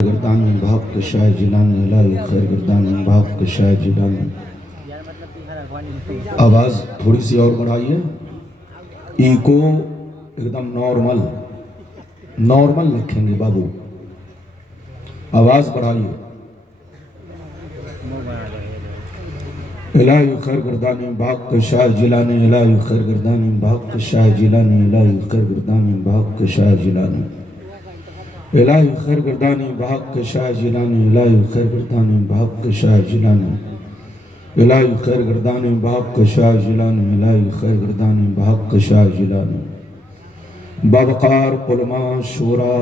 گردان بھاگ کشائے جلانی الہی خیر گردان بھاگ کشائے جلانی. آواز تھوڑی سی اور بڑھائیے. ایکو ایک دم نارمل لکھیں گے بابو. آواز بڑھائیے. الہی خیر گردانی بھاگ کشائے جلانی الہی خیر گردانی بھاگ کشائے جلانی الہی خیر گردانی بھاگ کشائے جلانی الہی خیر گردانی بھاگ کشائے جلانی الہی خیر گردانی بھاگ کشائے جلانی الہی خیر گردانی بھاگ کشائے جلانی الہی خیر گردانی بھاگ کشائے جلانی. باوقار علماء شورا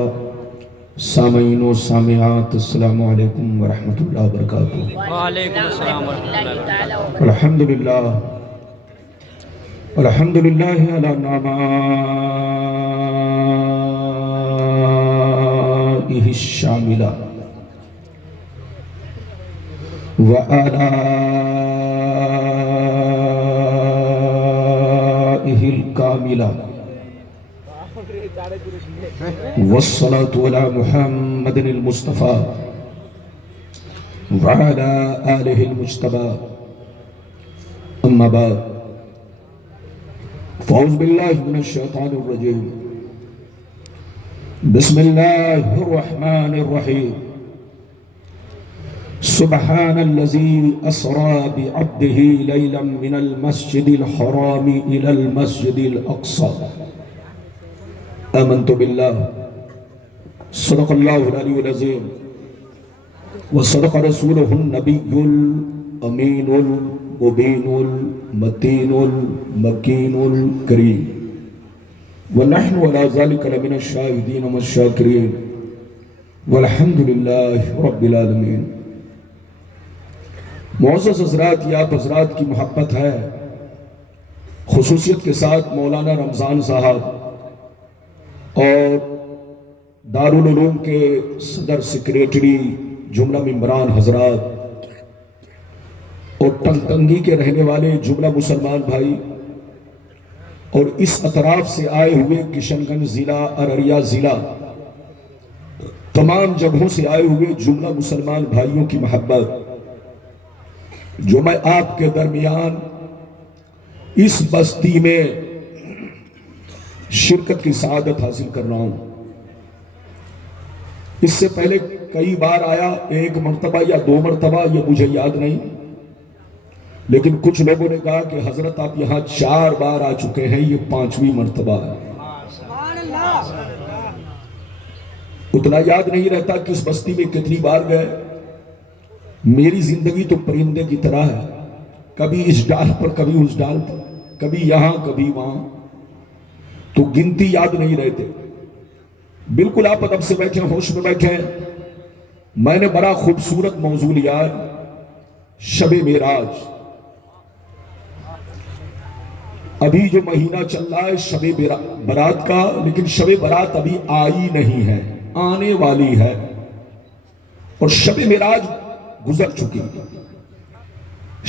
سامعین و سامعات السلام علیکم ورحمۃ اللہ وبرکاتہ. وعلیکم السلام ورحمۃ اللہ وبرکاتہ. الحمدللہ الحمدللہ علی نعمائہ الشاملہ وآلائہ الکاملہ والصلاة على محمد المصطفى وعلى آلہ المجتبى. اما بعد فاعوذ باللہ من الشیطان الرجیم. بسم اللہ الرحمن الرحیم. سبحان الذي أسرى بعبده ليلا من المسجد الحرام إلى المسجد الأقصى. آمنت بالله صدق الله العلي العظيم وصدق رسوله النبي الأمين المبين المتين المكين الكريم ونحن على ذلك لمن الشاهدين والشاكرين والحمد لله رب العالمين. معزز حضرات، یا حضرات کی محبت ہے خصوصیت کے ساتھ مولانا رمضان صاحب اور دارالعلوم کے صدر سیکریٹری جملہ ممبران حضرات اور ٹنگی کے رہنے والے جملہ مسلمان بھائی اور اس اطراف سے آئے ہوئے کشن گنج ضلع ارریہ ضلع تمام جگہوں سے آئے ہوئے جملہ مسلمان بھائیوں کی محبت جو میں آپ کے درمیان اس بستی میں شرکت کی سعادت حاصل کر رہا ہوں. اس سے پہلے کئی بار آیا، ایک مرتبہ یا دو مرتبہ، یہ مجھے یاد نہیں، لیکن کچھ لوگوں نے کہا کہ حضرت آپ یہاں 4 بار آ چکے ہیں، یہ 5ویں مرتبہ ہے. اتنا یاد نہیں رہتا کہ اس بستی میں کتنی بار گئے. میری زندگی تو پرندے کی طرح ہے، کبھی اس ڈال پر کبھی اس ڈال پر، کبھی یہاں کبھی وہاں، تو گنتی یاد نہیں رہتے. بالکل آپ ادب سے بیٹھے، ہوش میں بیٹھے. میں نے بڑا خوبصورت موضوع لیا، شب معراج. ابھی جو مہینہ چل رہا ہے شب برات کا، لیکن شب برات ابھی آئی نہیں ہے، آنے والی ہے. اور شب معراج گزر چکی.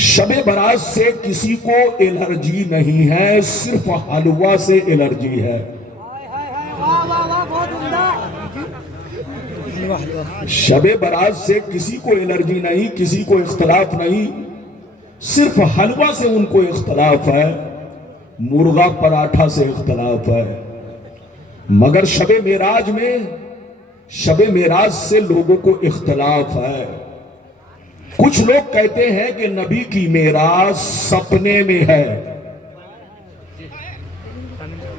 شب برات سے کسی کو الرجی نہیں ہے، صرف حلوہ سے الرجی ہے. شب برات سے کسی کو الرجی نہیں، کسی کو اختلاف نہیں، صرف حلوہ سے ان کو اختلاف ہے، مرغا پراٹھا سے اختلاف ہے. مگر شب معراج میں، شب معراج سے لوگوں کو اختلاف ہے. کچھ لوگ کہتے ہیں کہ نبی کی معراج سپنے میں ہے،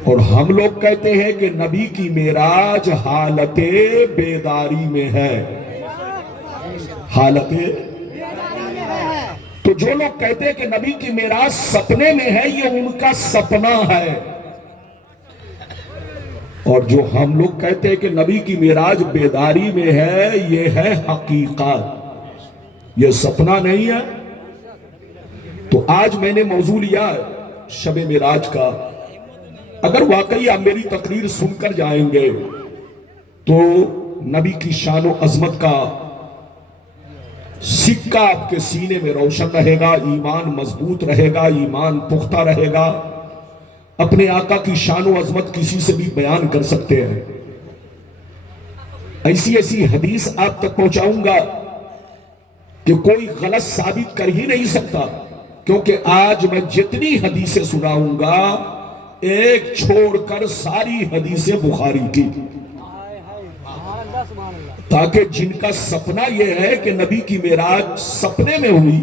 اور ہم لوگ کہتے ہیں کہ نبی کی معراج حالت بیداری میں ہے. حالت تو جو لوگ کہتے ہیں کہ نبی کی معراج سپنے میں ہے، یہ ان کا سپنا ہے. اور جو ہم لوگ کہتے ہیں کہ نبی کی معراج بیداری میں ہے، یہ ہے حقیقت، یہ سپنا نہیں ہے. تو آج میں نے موضوع لیا شب معراج کا. اگر واقعی آپ میری تقریر سن کر جائیں گے تو نبی کی شان و عظمت کا سکہ آپ کے سینے میں روشن رہے گا، ایمان مضبوط رہے گا، ایمان پختہ رہے گا. اپنے آقا کی شان و عظمت کسی سے بھی بیان کر سکتے ہیں. ایسی ایسی حدیث آپ تک پہنچاؤں گا کہ کوئی غلط ثابت کر ہی نہیں سکتا، کیونکہ آج میں جتنی حدیثیں سناؤں گا ایک چھوڑ کر ساری حدیثیں بخاری کی، تاکہ جن کا سپنا یہ ہے کہ نبی کی معراج سپنے میں ہوئی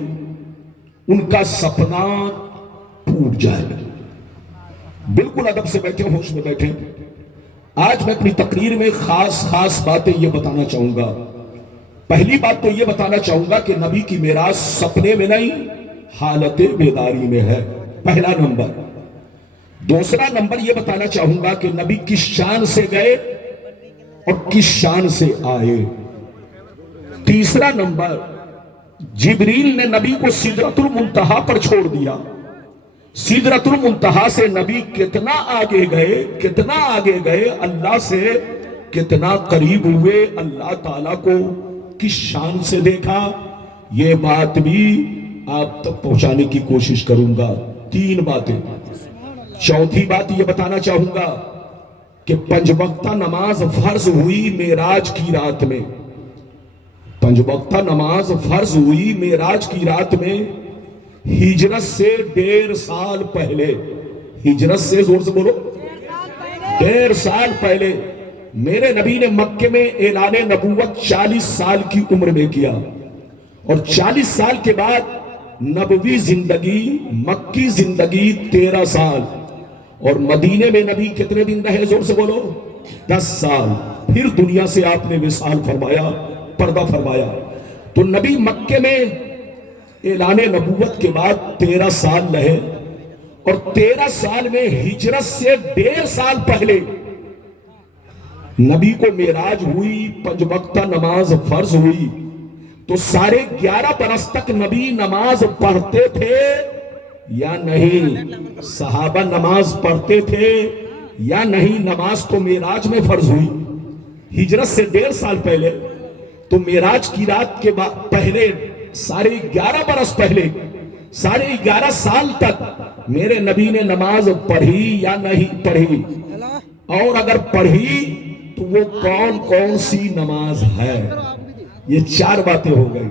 ان کا سپنا ٹوٹ جائے۔ بالکل ادب سے بیٹھے، ہوش میں بیٹھے۔ آج میں اپنی تقریر میں خاص باتیں یہ بتانا چاہوں گا۔ پہلی بات تو یہ بتانا چاہوں گا کہ نبی کی معراج سپنے میں نہیں، حالت بیداری میں ہے، پہلا نمبر۔ دوسرا نمبر یہ بتانا چاہوں گا کہ نبی کس شان سے گئے اور کس شان سے آئے۔ تیسرا نمبر، جبریل نے نبی کو سدرۃ المنتہا پر چھوڑ دیا، سدرۃ المنتہا سے نبی کتنا آگے گئے، اللہ سے کتنا قریب ہوئے، اللہ تعالیٰ کو کس شان سے دیکھا، یہ بات بھی آپ تک پہنچانے کی کوشش کروں گا۔ تین باتیں۔ چوتھی بات یہ بتانا چاہوں گا کہ 5 وقتہ نماز فرض ہوئی معراج کی رات میں، 5 وقتہ نماز فرض ہوئی معراج کی رات میں، ہجرت سے 1.5 سال پہلے، ہجرت سے زور سے بولو 1.5 سال پہلے میرے نبی نے مکے میں اعلان نبوت 40 سال کی عمر میں کیا، اور 40 سال کے بعد نبوی زندگی، مکی زندگی 13 سال، اور مدینے میں نبی کتنے دن رہے؟ زور سے بولو 10 سال۔ پھر دنیا سے آپ نے وصال فرمایا، پردہ فرمایا۔ تو نبی مکے میں اعلان نبوت کے بعد 13 سال رہے، اور 13 سال میں ہجرت سے 1.5 سال پہلے نبی کو معراج ہوئی، 5 وقتہ نماز فرض ہوئی، تو سارے 11 برس تک نبی نماز پڑھتے تھے یا نہیں؟ صحابہ نماز پڑھتے تھے یا نہیں؟ نماز تو معراج میں فرض ہوئی ہجرت سے 1.5 سال پہلے، تو معراج کی رات کے بعد پہلے سارے 11 برس پہلے، سارے 11 سال تک میرے نبی نے نماز پڑھی یا نہیں پڑھی؟ اور اگر پڑھی تو وہ کون سی نماز ہے؟ یہ 4 باتیں ہو گئی۔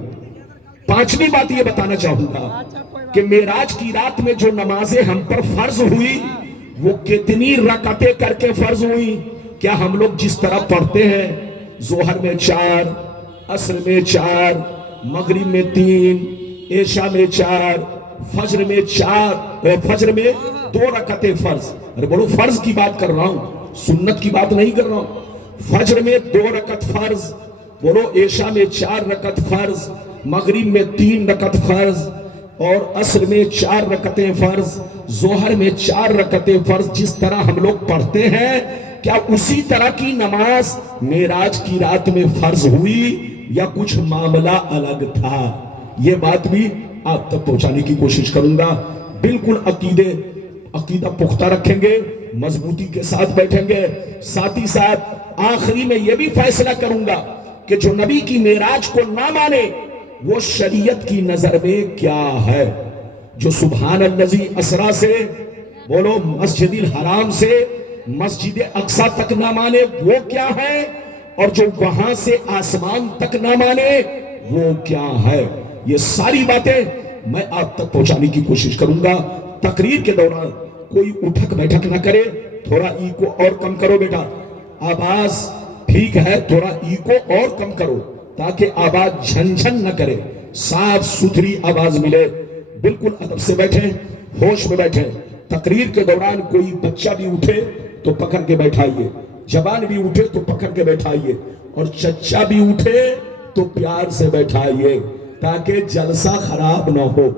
5ویں بات یہ بتانا چاہوں گا کہ معراج کی رات میں جو نمازیں ہم پر فرض ہوئی وہ کتنی رکعتیں کر کے فرض ہوئی؟ کیا ہم لوگ جس طرح پڑھتے ہیں ظہر میں 4، عصر میں 4، مغرب میں 3، عشاء میں 4، فجر میں 4، فجر میں 2 رکعتیں فرض؟ ارے بولو، فرض کی بات کر رہا ہوں، سنت کی بات نہیں کر رہا ہوں۔ فجر میں 2 رکعت فرض، بولو عشاء میں 4 رکعت فرض، مغرب میں 3 رکعت فرض، اور عصر میں 4 رکعتیں فرض، ظہر میں 4 رکعتیں فرض۔ جس طرح ہم لوگ پڑھتے ہیں کیا اسی طرح کی نماز معراج کی رات میں فرض ہوئی یا کچھ معاملہ الگ تھا؟ یہ بات بھی آپ تک پہنچانے کی کوشش کروں گا۔ بالکل عقیدہ پختہ رکھیں گے، مضبوطی کے ساتھ بیٹھیں گے۔ ساتھ ہی ساتھ آخری میں یہ بھی فیصلہ کروں گا کہ جو نبی کی معراج کو نہ مانے وہ شریعت کی نظر میں کیا ہے۔ جو سبحان الذی اسریٰ سے، بولو مسجد الحرام سے مسجد اقصیٰ تک نہ مانے وہ کیا ہے، اور جو وہاں سے آسمان تک نہ مانے وہ کیا ہے۔ یہ ساری باتیں میں آپ تک پہنچانے کی کوشش کروں گا۔ تقریر کے دوران کوئی اٹھک بیٹھک نہ کرے، تھوڑا ایکو اور کم کرو بیٹا، آواز ٹھیک ہے، تھوڑا ایکو اور کم کرو تاکہ آواز جھن نہ کرے، صاف ستھری آواز ملے۔ بالکل ادب سے بیٹھیں، ہوش میں بیٹھیں۔ تقریر کے دوران کوئی بچہ بھی اٹھے تو پکڑ کے بیٹھائیے، جوان بھی اٹھے تو پکڑ کے بیٹھائیے، اور چچا بھی اٹھے تو پیار سے بیٹھائیے تاکہ جلسہ خراب نہ ہو۔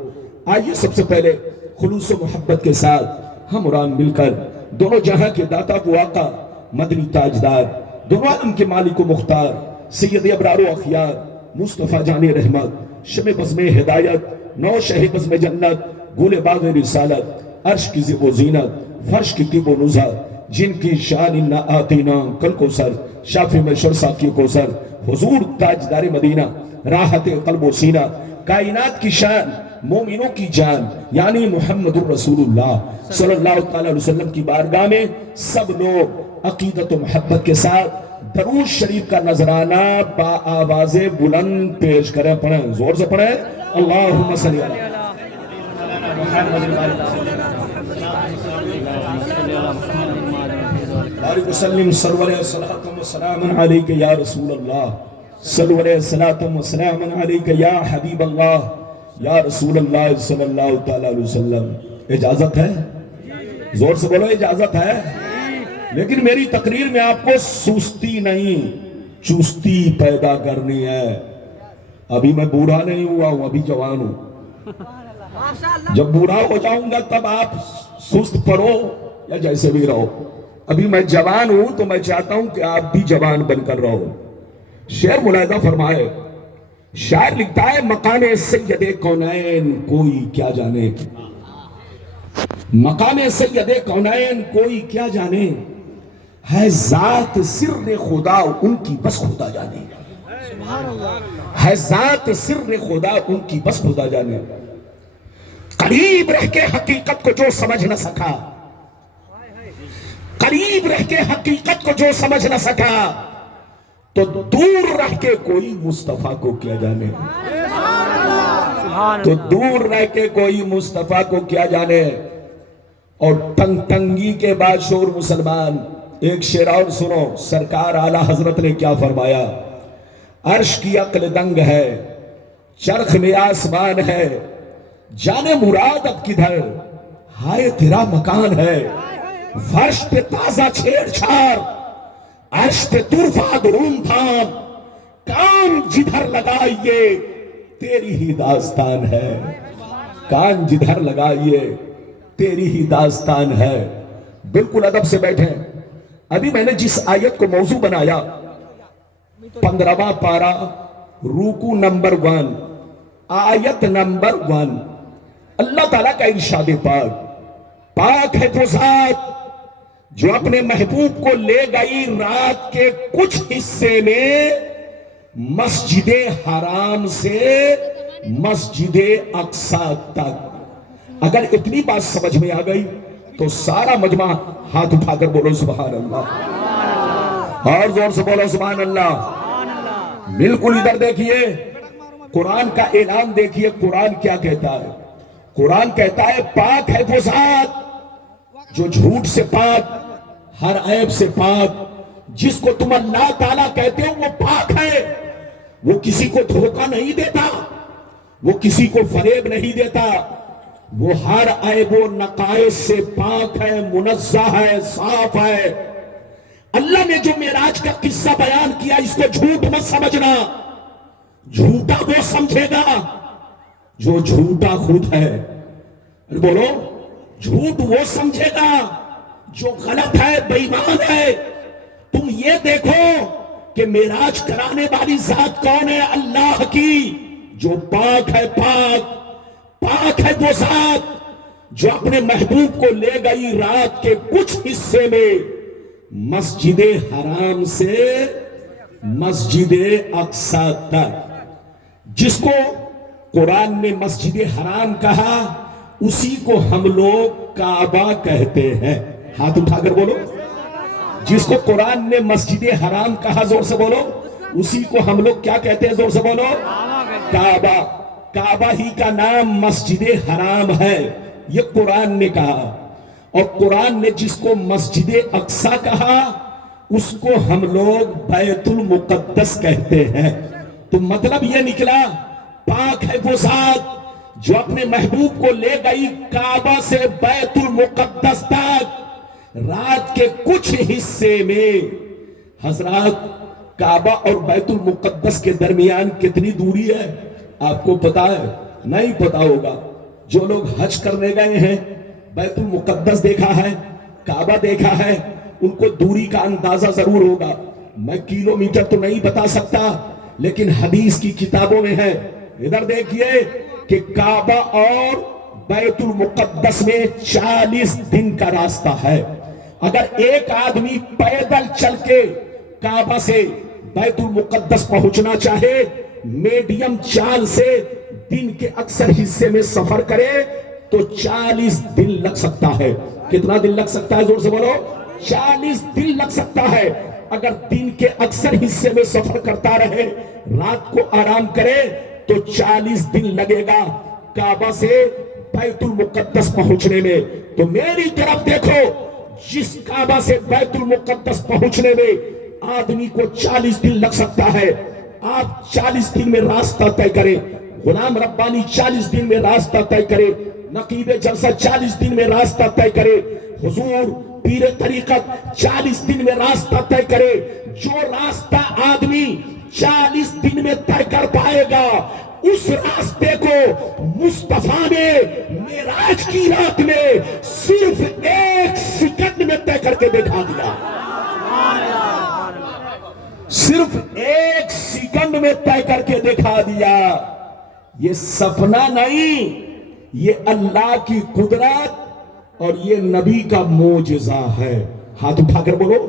آئیے سب سے پہلے خلوص و محبت کے ساتھ ہم قرآن مل کر دونوں جہاں کے داتا و آقا، مدنی تاجدار، دونوں عالم کے مالک و مختار، سید ابرار و اخیار، مصطفیٰ جان رحمت، شمع بزم ہدایت، نو شہ بزم جنت، گل باغ رسالت، عرش کی زیب و زینت، فرش کی طیب و نزہت، جن کی شان انا آتینا کل کوثر، شافی مشر ساقی کوثر، حضور تاجدار مدینہ، راحت قلب و سینہ، کائنات کی شان، مومنوں کی جان، یعنی محمد الرسول اللہ صلی اللہ علیہ وسلم کی بارگاہ میں سب لوگ عقیدت و محبت کے ساتھ درود شریف کا نذرانہ با آواز بلند پیش کریں. پڑھیں زور سے پڑھیں. اللہم صلی علی بارک وسلم صلو علیہ الصلاۃ والسلام علیک یا رسول اللہ صلو علیہ الصلاۃ والسلام علیک یا حبیب اللہ یا رسول اللہ صلی اللہ تعالی علیہ وسلم. اجازت ہے؟ زور سے بولو اجازت ہے. لیکن میری تقریر میں آپ کو سستی نہیں چستی پیدا کرنی ہے. ابھی میں بوڑھا نہیں ہوا ہوں, ابھی جوان ہوں. جب بوڑھا ہو جاؤں گا تب آپ سست پڑو یا جیسے بھی رہو. ابھی میں جوان ہوں تو میں چاہتا ہوں کہ آپ بھی جوان بن کر رہو. شعر ملاحظہ فرمائے. شاعر لکھتا ہے مقام سید کونین کوئی کیا جانے, مقام سید کونین کوئی کیا جانے, ہے ذات سر خدا ان کی بس خدا جانے. ہے ذات سر خدا ان کی بس خدا جانے. قریب رہ کے حقیقت کو جو سمجھ نہ سکا, قریب رہ کے حقیقت کو جو سمجھ نہ سکا, تو دور رہ کے کوئی مصطفیٰ کو کیا جانے. تو دور رہ کے کوئی مصطفیٰ کو کیا جانے. اور تنگ تنگی کے بعد شور مسلمان. ایک شعر اور سنو, سرکار اعلیٰ حضرت نے کیا فرمایا. عرش کی عقل دنگ ہے, چرخ میں آسمان ہے, جانے مراد اب کدھر, ہائے تیرا مکان ہے. فرش پہ تازہ چھیڑ چھاڑ, عرش پہ طوفان دھوم دھام, کام جدھر لگائیے تیری ہی داستان ہے. کان جدھر لگائیے تیری ہی داستان ہے. بالکل ادب سے بیٹھیں. ابھی میں نے جس آیت کو موضوع بنایا 15واں پارہ رکوع نمبر 1 آیت نمبر 1, اللہ تعالیٰ کا ارشاد پاک. پاک ہے وہ ذات جو اپنے محبوب کو لے گئی رات کے کچھ حصے میں مسجد حرام سے مسجد اقصی تک. اگر اتنی بات سمجھ میں آ گئی تو سارا مجمع ہاتھ اٹھا کر بولو سبحان اللہ, اور زور سے بولو سبحان اللہ. بالکل ادھر دیکھیے, قرآن کا اعلان دیکھیے. قرآن کیا کہتا ہے؟ قرآن کہتا ہے پاک ہے وہ ذات جو جھوٹ سے پاک, ہر عیب سے پاک, جس کو تم اللہ تعالیٰ کہتے ہو وہ پاک ہے. وہ کسی کو دھوکہ نہیں دیتا, وہ کسی کو فریب نہیں دیتا, وہ ہر عیب و نقائص سے پاک ہے, منزہ ہے, صاف ہے. اللہ نے جو معراج کا قصہ بیان کیا اس کو جھوٹ مت سمجھنا. جھوٹا وہ سمجھے گا جو جھوٹا خود ہے. بولو, جھوٹ وہ سمجھے گا جو غلط ہے, بے ایمان ہے. تم یہ دیکھو کہ معراج کرانے والی ذات کون ہے؟ اللہ کی, جو پاک ہے. پاک ہے وہ ذات جو اپنے محبوب کو لے گئی رات کے کچھ حصے میں مسجد حرام سے مسجد اقصی تک. جس کو قرآن نے مسجد حرام کہا اسی کو ہم لوگ کعبہ کہتے ہیں. ہاتھ اٹھا کر بولو. جس کو قرآن نے مسجد حرام کہا, زور سے بولو, اسی کو ہم لوگ کیا کہتے ہیں؟ زور سے بولو, کعبہ. کعبہ ہی کا نام مسجد حرام ہے, یہ قرآن نے کہا. اور قرآن نے جس کو مسجد اقصی کہا اس کو ہم لوگ بیت المقدس کہتے ہیں. تو مطلب یہ نکلا پاک ہے وہ ذات جو اپنے محبوب کو لے گئی کعبہ سے بیت المقدس تک رات کے کچھ حصے میں. حضرات, کعبہ اور بیت المقدس کے درمیان کتنی دوری ہے آپ کو پتا ہے؟ نہیں پتا ہوگا. جو لوگ حج کرنے گئے ہیں, بیت المقدس دیکھا ہے, کعبہ دیکھا ہے, ان کو دوری کا اندازہ ضرور ہوگا. میں کلومیٹر تو نہیں بتا سکتا لیکن حدیث کی کتابوں میں ہے. ادھر دیکھیے کہ کعبہ اور بیت المقدس میں 40 دن کا راستہ ہے. اگر ایک آدمی پیدل چل کے کعبہ سے بیت المقدس پہنچنا چاہے, میڈیم چال سے دن کے اکثر حصے میں سفر کرے تو 40 دن لگ سکتا ہے. کتنا دن لگ سکتا ہے؟ زور سے بولو. 40 دن لگ سکتا ہے. اگر دن کے اکثر حصے میں سفر کرتا رہے، رات کو آرام کرے تو 40 دن لگے گا کعبہ سے بیت المقدس پہنچنے میں۔ تو میری طرف دیکھو، جس کعبہ سے بیت المقدس پہنچنے میں آدمی کو 40 دن لگ سکتا ہے، آپ 40 دن میں راستہ طے کریں، غلام ربانی 40 دن میں راستہ طے کرے، نقیب جلسہ 40 دن میں راستہ طے کرے، حضور پیر طریقت 40 دن میں راستہ طے کرے۔ جو راستہ آدمی 40 دن میں طے کر پائے گا، اس راستے کو مصطفیٰ نے معراج کی رات میں صرف 1 سیکنڈ میں طے کر کے دکھا دیا، صرف 1 سیکنڈ میں طے کر کے دکھا دیا۔ یہ سپنا نہیں، یہ اللہ کی قدرت اور یہ نبی کا معجزہ ہے۔ ہاتھ اٹھا کر بولو،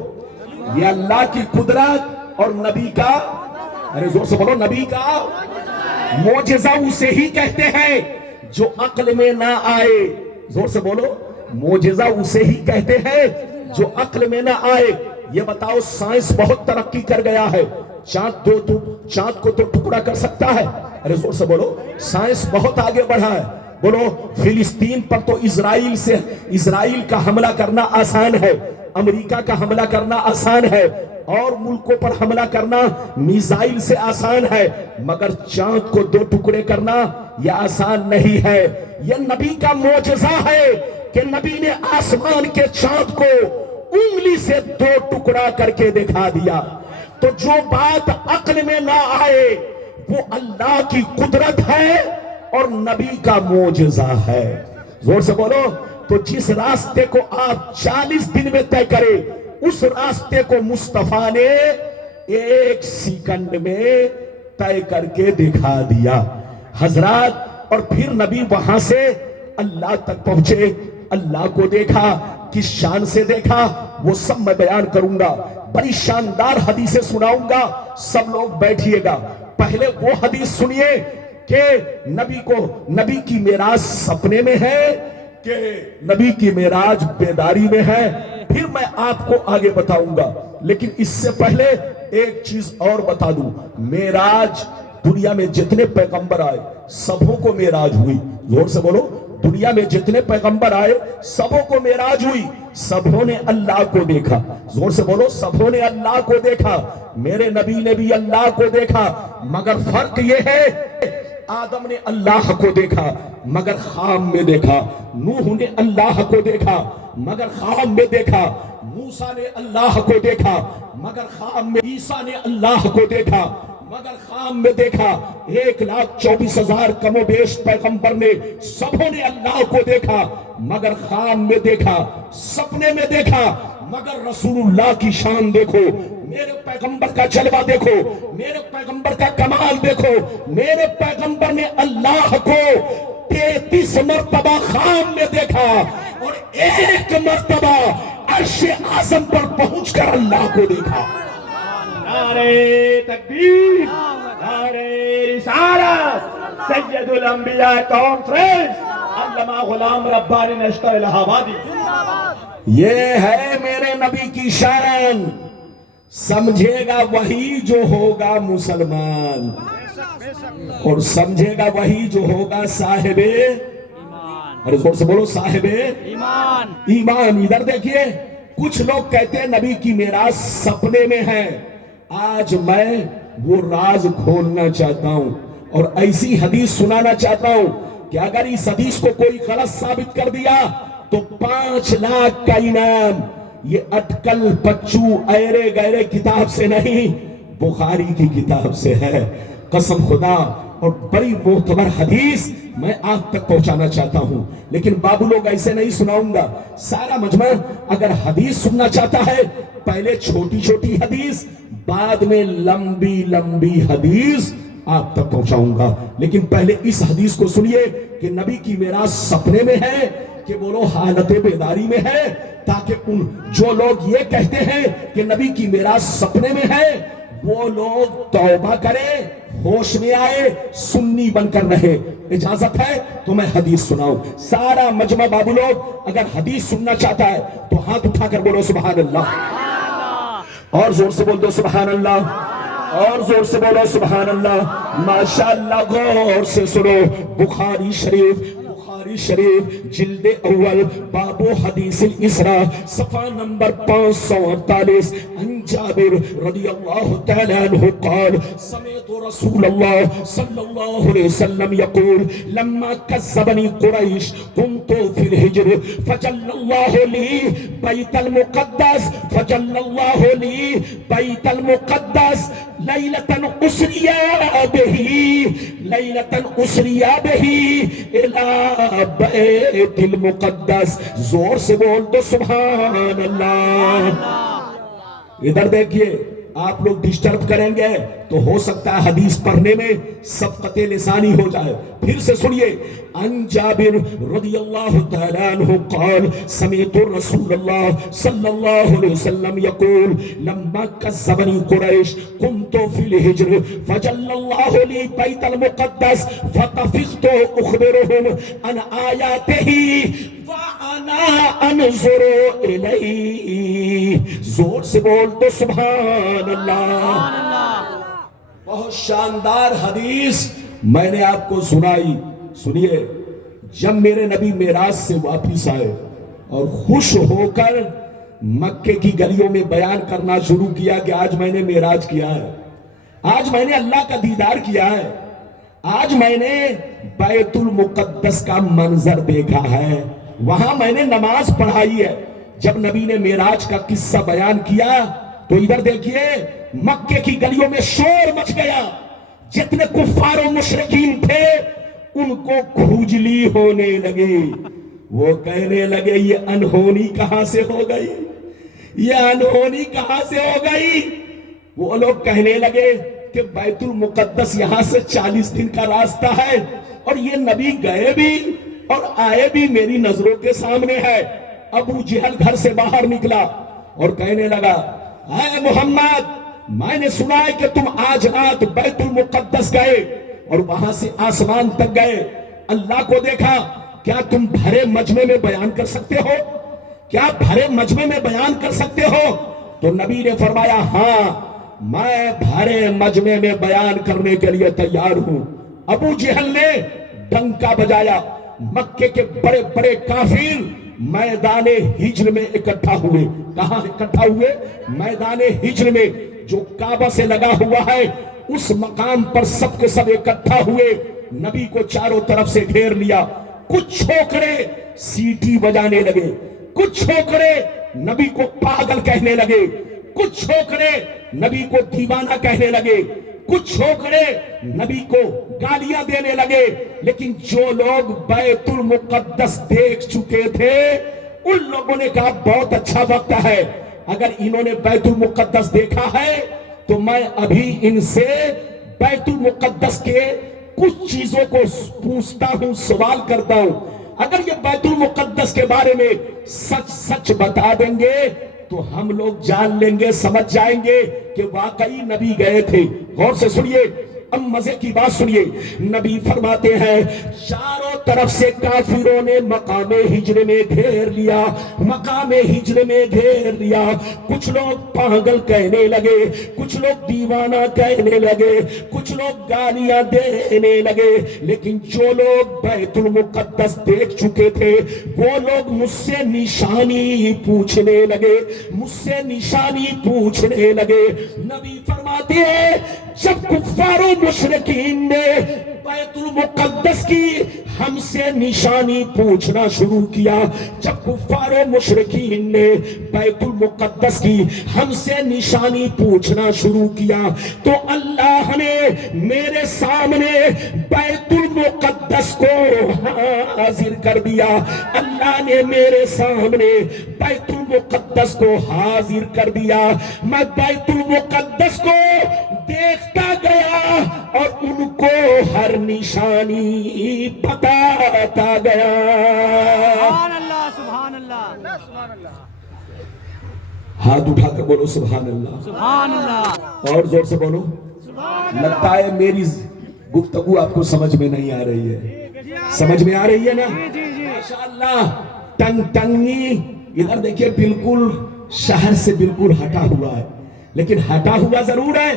یہ اللہ کی قدرت اور نبی کا، ارے زور سے بولو، نبی کا معجزہ اسے ہی کہتے ہیں جو عقل میں نہ آئے۔ زور سے بولو، معجزہ اسے ہی کہتے ہیں جو عقل میں نہ آئے۔ یہ بتاؤ، سائنس بہت ترقی کر گیا ہے، چاند کو تو ٹکڑا کر سکتا ہے۔ ارے زور سے بولو، سائنس بہت آگے بڑھا ہے۔ بولو، فلسطین پر تو اسرائیل کا حملہ کرنا آسان ہے، امریکہ کا حملہ کرنا آسان ہے، اور ملکوں پر حملہ کرنا میزائل سے آسان ہے، مگر چاند کو 2 ٹکڑے کرنا یہ آسان نہیں ہے۔ یہ نبی کا معجزہ ہے کہ نبی نے آسمان کے چاند کو انگلی سے 2 ٹکڑا کر کے دکھا دیا۔ تو جو بات عقل میں نہ آئے وہ اللہ کی قدرت ہے اور نبی کا معجزہ ہے۔ زور سے بولو، تو جس راستے کو آپ 40 دن میں طے کرے، اس راستے کو مصطفیٰ نے 1 سیکنڈ میں طے کر کے دکھا دیا۔ حضرات، اور پھر نبی وہاں سے اللہ تک پہنچے، اللہ کو دیکھا، کس شان سے دیکھا وہ سب میں بیان کروں گا، بڑی شاندار حدیثیں سناؤں گا، سب لوگ بیٹھیے گا۔ پہلے وہ حدیث سنیے کہ نبی کی معراج سپنے میں ہے کہ نبی کی معراج بیداری میں ہے، پھر میں آپ کو آگے بتاؤں گا۔ لیکن اس سے پہلے ایک چیز اور بتا دوں، معراج دنیا میں جتنے پیغمبر آئے سبوں کو معراج ہوئی۔ زور سے بولو، دنیا میں جتنے پیغمبر آئے سبوں کو معراج ہوئی، سبوں نے اللہ کو دیکھا۔ زور سے بولو، سبوں نے اللہ کو دیکھا، میرے نبی نے بھی اللہ کو دیکھا، مگر فرق یہ ہے، آدم نے اللہ کو دیکھا مگر خواب میں دیکھا، نوح نے اللہ کو دیکھا مگر خواب میں دیکھا، موسیٰ نے اللہ کو دیکھا مگر خواب میں، عیسیٰ نے اللہ کو دیکھا مگر خواب میں دیکھا۔ 1,24,000 کم و بیش پیغمبر نے سبوں نے اللہ کو دیکھا مگر خواب میں دیکھا، سپنے میں دیکھا، مگر رسول اللہ کی شان دیکھو، میرے پیغمبر کا جلوہ دیکھو، میرے پیغمبر کا کمال دیکھو۔ میرے پیغمبر نے اللہ کو 33 مرتبہ خواب میں دیکھا اور 1 مرتبہ عرش اعظم پر پہنچ کر اللہ کو دیکھا۔ نعرہ تکبیر، نعرہ رسالت، سید الانبیاء کانفرنس، علامہ غلام ربانی نشتر الہ آبادی۔ یہ ہے میرے نبی کی شان، سمجھے گا وہی جو ہوگا مسلمان، اور سمجھے گا وہی جو ہوگا صاحب ایمان۔ ارے زور سے بولو، صاحب ایمان۔ ایمان۔ ادھر دیکھیے، کچھ لوگ کہتے ہیں نبی کی معراج سپنے میں ہے۔ آج میں وہ راز کھولنا چاہتا ہوں اور ایسی حدیث سنانا چاہتا ہوں کہ اگر اس حدیث کو کوئی غلط ثابت کر دیا تو 5 لاکھ کا انعام۔ یہ اٹکل پچو ایرے گیرے کتاب سے نہیں، بخاری کی کتاب سے ہے، قسم خدا، اور بڑی معتبر حدیث میں آپ تک پہنچانا چاہتا ہوں۔ لیکن بابو لوگ ایسے نہیں سناؤں گا، سارا مجمع اگر حدیث سننا چاہتا ہے پہلے چھوٹی چھوٹی حدیث، بعد میں لمبی لمبی حدیث آپ تک پہنچاؤں گا۔ لیکن پہلے اس حدیث کو سنیے کہ نبی کی معراج سپنے میں ہے کہ بولو حالت بیداری میں ہے، تاکہ جو لوگ یہ کہتے ہیں کہ نبی کی معراج سپنے میں ہے وہ لوگ توبہ کریں، ہوش میں آئے، سنی بن کر رہے۔ اجازت ہے تو میں حدیث سناؤں۔ سارا مجمع بابو لوگ اگر حدیث سننا چاہتا ہے تو ہاتھ اٹھا کر بولو سبحان اللہ۔ اور زور سے بول دو سبحان اللہ، اور زور سے بولو سبحان اللہ۔ ماشاءاللہ، غور سے سنو، بخاری شریف جلد اول باب حدیث الاسراء صفحہ نمبر 548، عن جابر رضی اللہ تعالی عنہ قال سمعت رسول اللہ صلی اللہ علیہ وسلم یقول لما کذبنی قریش كنت فی الحجر فجل اللہ لی بیت المقدس بیت المقدس لیلة اسریا بہی الى بیت المقدس۔ زور سے بول دو سبحان اللہ۔ ادھر دیکھیے، آپ لوگ ڈسٹرب کریں گے تو ہو سکتا ہے حدیث پڑھنے میں سبقت لسانی ہو جائے۔ پھر سے سنیے، عن جابر رضی اللہ تعالی عنہ قال سمعت رسول اللہ صلی اللہ علیہ وسلم یقول لما کذبنی قریش كنت فی الحجر فجل اللہ لی بیت المقدس فطفقت اخبرهم عن آیاته وانا انظر الیہ۔ زور سے بول تو سبحان اللہ۔ بہت شاندار حدیث میں نے آپ کو سنائی۔ سنیے، جب میرے نبی معراج سے واپس آئے اور خوش ہو کر مکے کی گلیوں میں بیان کرنا شروع کیا کہ آج میں نے معراج کیا ہے، آج میں نے اللہ کا دیدار کیا ہے، آج میں نے بیت المقدس کا منظر دیکھا ہے، وہاں میں نے نماز پڑھائی ہے۔ جب نبی نے معراج کا قصہ بیان کیا تو ادھر دیکھیے، مکے کی گلیوں میں شور مچ گیا۔ جتنے کفار و مشرکین تھے ان کو کھجلی ہونے لگی، وہ کہنے لگے یہ انہونی کہاں سے ہو گئی، یہ انہونی کہاں سے ہو گئی۔ وہ لوگ کہنے لگے کہ بیت المقدس یہاں سے 40 دن کا راستہ ہے اور یہ نبی گئے بھی اور آئے بھی میری نظروں کے سامنے ہے۔ ابو جہل گھر سے باہر نکلا اور کہنے لگا اے محمد، میں نے سنا ہے کہ تم آج رات بیت المقدس گئے اور وہاں سے آسمان تک گئے، اللہ کو دیکھا، کیا تم بھرے مجمع میں بیان کر سکتے ہو؟ کیا بھرے مجمع میں بیان کر سکتے ہو؟ تو نبی نے فرمایا ہاں، میں بھرے مجمع میں بیان کرنے کے لیے تیار ہوں۔ ابو جہل نے ڈنکا بجایا، مکے کے بڑے بڑے کافر میدان ہجر میں اکٹھا ہوئے۔ کہاں اکٹھا ہوئے؟ میدان ہجر میں، جو کعبہ سے لگا ہوا ہے، اس مقام پر سب کے سب اکٹھا ہوئے، نبی کو چاروں طرف سے گھیر لیا۔ کچھ چھوکرے سیٹی بجانے لگے، کچھ چھوکرے نبی کو پاگل کہنے لگے، کچھ چھوکرے نبی کو دیوانہ کہنے لگے، کچھ چھوکرے نبی کو گالیاں دینے لگے۔ لیکن جو لوگ بیت المقدس دیکھ چکے تھے ان لوگوں نے کہا بہت اچھا وقت ہے، اگر انہوں نے بیت المقدس دیکھا ہے تو میں ابھی ان سے بیت المقدس کے کچھ چیزوں کو پوچھتا ہوں، سوال کرتا ہوں۔ اگر یہ بیت المقدس کے بارے میں سچ سچ بتا دیں گے تو ہم لوگ جان لیں گے، سمجھ جائیں گے کہ واقعی نبی گئے تھے۔ غور سے سنیے، اب مزے کی بات سنیے، نبی فرماتے ہیں چاروں طرف سے کافروں نے مقام ہجر میں گھیر لیا، مقام ہجر میں گھیر لیا۔ کچھ لوگ پاگل کہنے لگے، کچھ لوگ دیوانہ کہنے لگے، کچھ لوگ گالیاں دینے لگے، لیکن جو لوگ بیت المقدس دیکھ چکے تھے وہ لوگ مجھ سے نشانی پوچھنے لگے، مجھ سے نشانی پوچھنے لگے۔ نبی فرماتے ہیں جب کفار و مشرکین نے بیت المقدس کی ہم سے نشانی پوچھنا شروع کیا، جب کفار و مشرکین نے بیت المقدس کی ہم سے نشانی پوچھنا شروع کیا تو اللہ نے میرے سامنے بیت المقدس کو حاضر کر دیا، اللہ نے میرے سامنے بیت المقدس کو حاضر کر دیا۔ میں بیت المقدس کو دیکھتا گیا اور ان کو ہر نشانی بتاتا گیا۔ سبحان اللہ، سبحان اللہ، سبحان اللہ، ہاتھ اٹھا کر بولو سبحان اللہ، سبحان اللہ، اور زور سے بولو۔ لگتا ہے میری گفتگو آپ کو سمجھ میں نہیں آ رہی ہے، سمجھ میں آ رہی ہے نا؟ ماشاءاللہ، ٹنگ ٹنگی ادھر دیکھیے بالکل شہر سے بالکل ہٹا ہوا ہے، لیکن ہٹا ہوا ضرور ہے،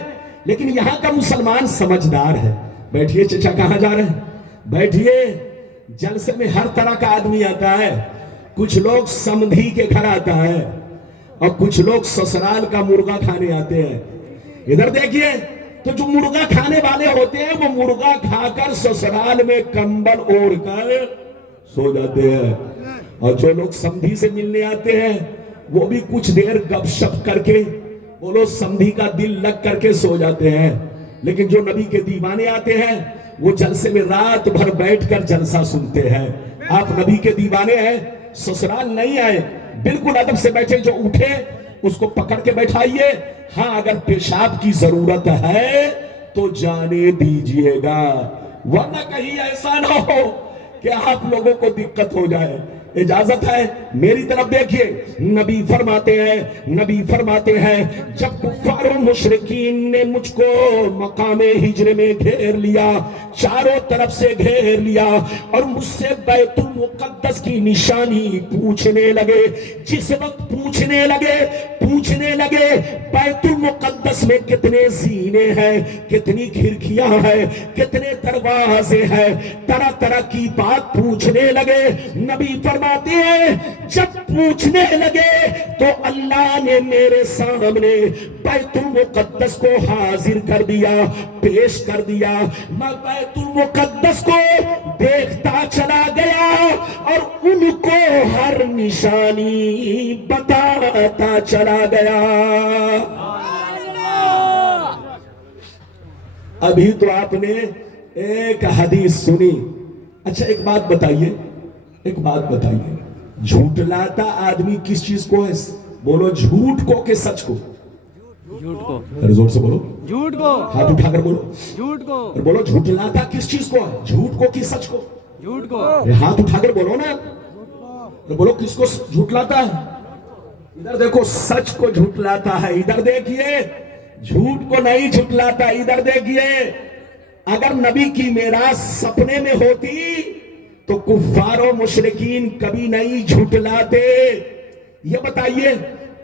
لیکن یہاں کا مسلمان سمجھدار ہے. بیٹھیے چچا، کہاں جا رہے ہیں؟ بیٹھیے. جلسے میں ہر طرح کا آدمی آتا ہے. کچھ لوگ سمدھی کے گھر آتا ہے اور کچھ لوگ سسرال کا مرغا کھانے آتے ہیں. ادھر دیکھیے، تو جو مرغا کھانے والے ہوتے ہیں وہ مرغا کھا کر سسرال میں کمبل اوڑھ کر سو جاتے ہیں، اور جو لوگ سمدھی سے ملنے آتے ہیں وہ بھی کچھ دیر گپ شپ کر کے وہ لوگ سمدھی کا دل لگ کر کے سو جاتے ہیں. لیکن جو نبی کے دیوانے آتے ہیں وہ جلسے میں رات بھر بیٹھ کر جلسہ سنتے ہیں. آپ نبی کے دیوانے ہیں، سسرال نہیں آئے، بالکل ادب سے بیٹھے. جو اٹھے اس کو پکڑ کے بیٹھائیے. ہاں اگر پیشاب کی ضرورت ہے تو جانے دیجئے گا، ورنہ کہیں ایسا نہ ہو کہ آپ لوگوں کو دقت ہو جائے. اجازت ہے. میری طرف دیکھیے، نبی فرماتے ہیں جب کفار و مشرکین نے مجھ کو مقام ہجر میں گھیر لیا، چاروں طرف سے گھیر لیا اور مجھ سے بیت المقدس کی نشانی پوچھنے لگے. جس وقت پوچھنے لگے بیت المقدس میں کتنے زینے ہیں، کتنی کھڑکیاں ہیں، کتنے دروازے ہیں، طرح طرح کی بات پوچھنے لگے. نبی فرماتے ہیں جب پوچھنے لگے تو اللہ نے میرے سامنے بیت المقدس کو حاضر کر دیا، پیش کر دیا. میں بیت المقدس کو دیکھتا چلا گیا اور ان کو ہر نشانی بتاتا چلا گیا. ابھی تو آپ نے ایک حدیث سنی. اچھا ایک بات بتائیے، جھوٹلاتا آدمی کس چیز کو ہے؟ بولو جھوٹ کو کہ سچ کو؟ جھوٹ کو. زور سے بولو. جھوٹ کو. ہاتھ اٹھا کر بولو. جھوٹ کو. بولو جھوٹلاتا کس چیز کو ہے؟ جھوٹ کو کہ سچ کو؟ جھوٹ کو. ہاتھ اٹھا کر بولو نا. بولو کس کو جھوٹلاتا ہے؟ ادھر دیکھو، سچ کو جھوٹلاتا ہے. ادھر دیکھیے، جھوٹ کو نہیں جھوٹلاتا. ادھر دیکھیے، اگر نبی کی میراث سپنے میں ہوتی تو کفار و مشرکین کبھی نہیں جھٹلاتے. یہ بتائیے،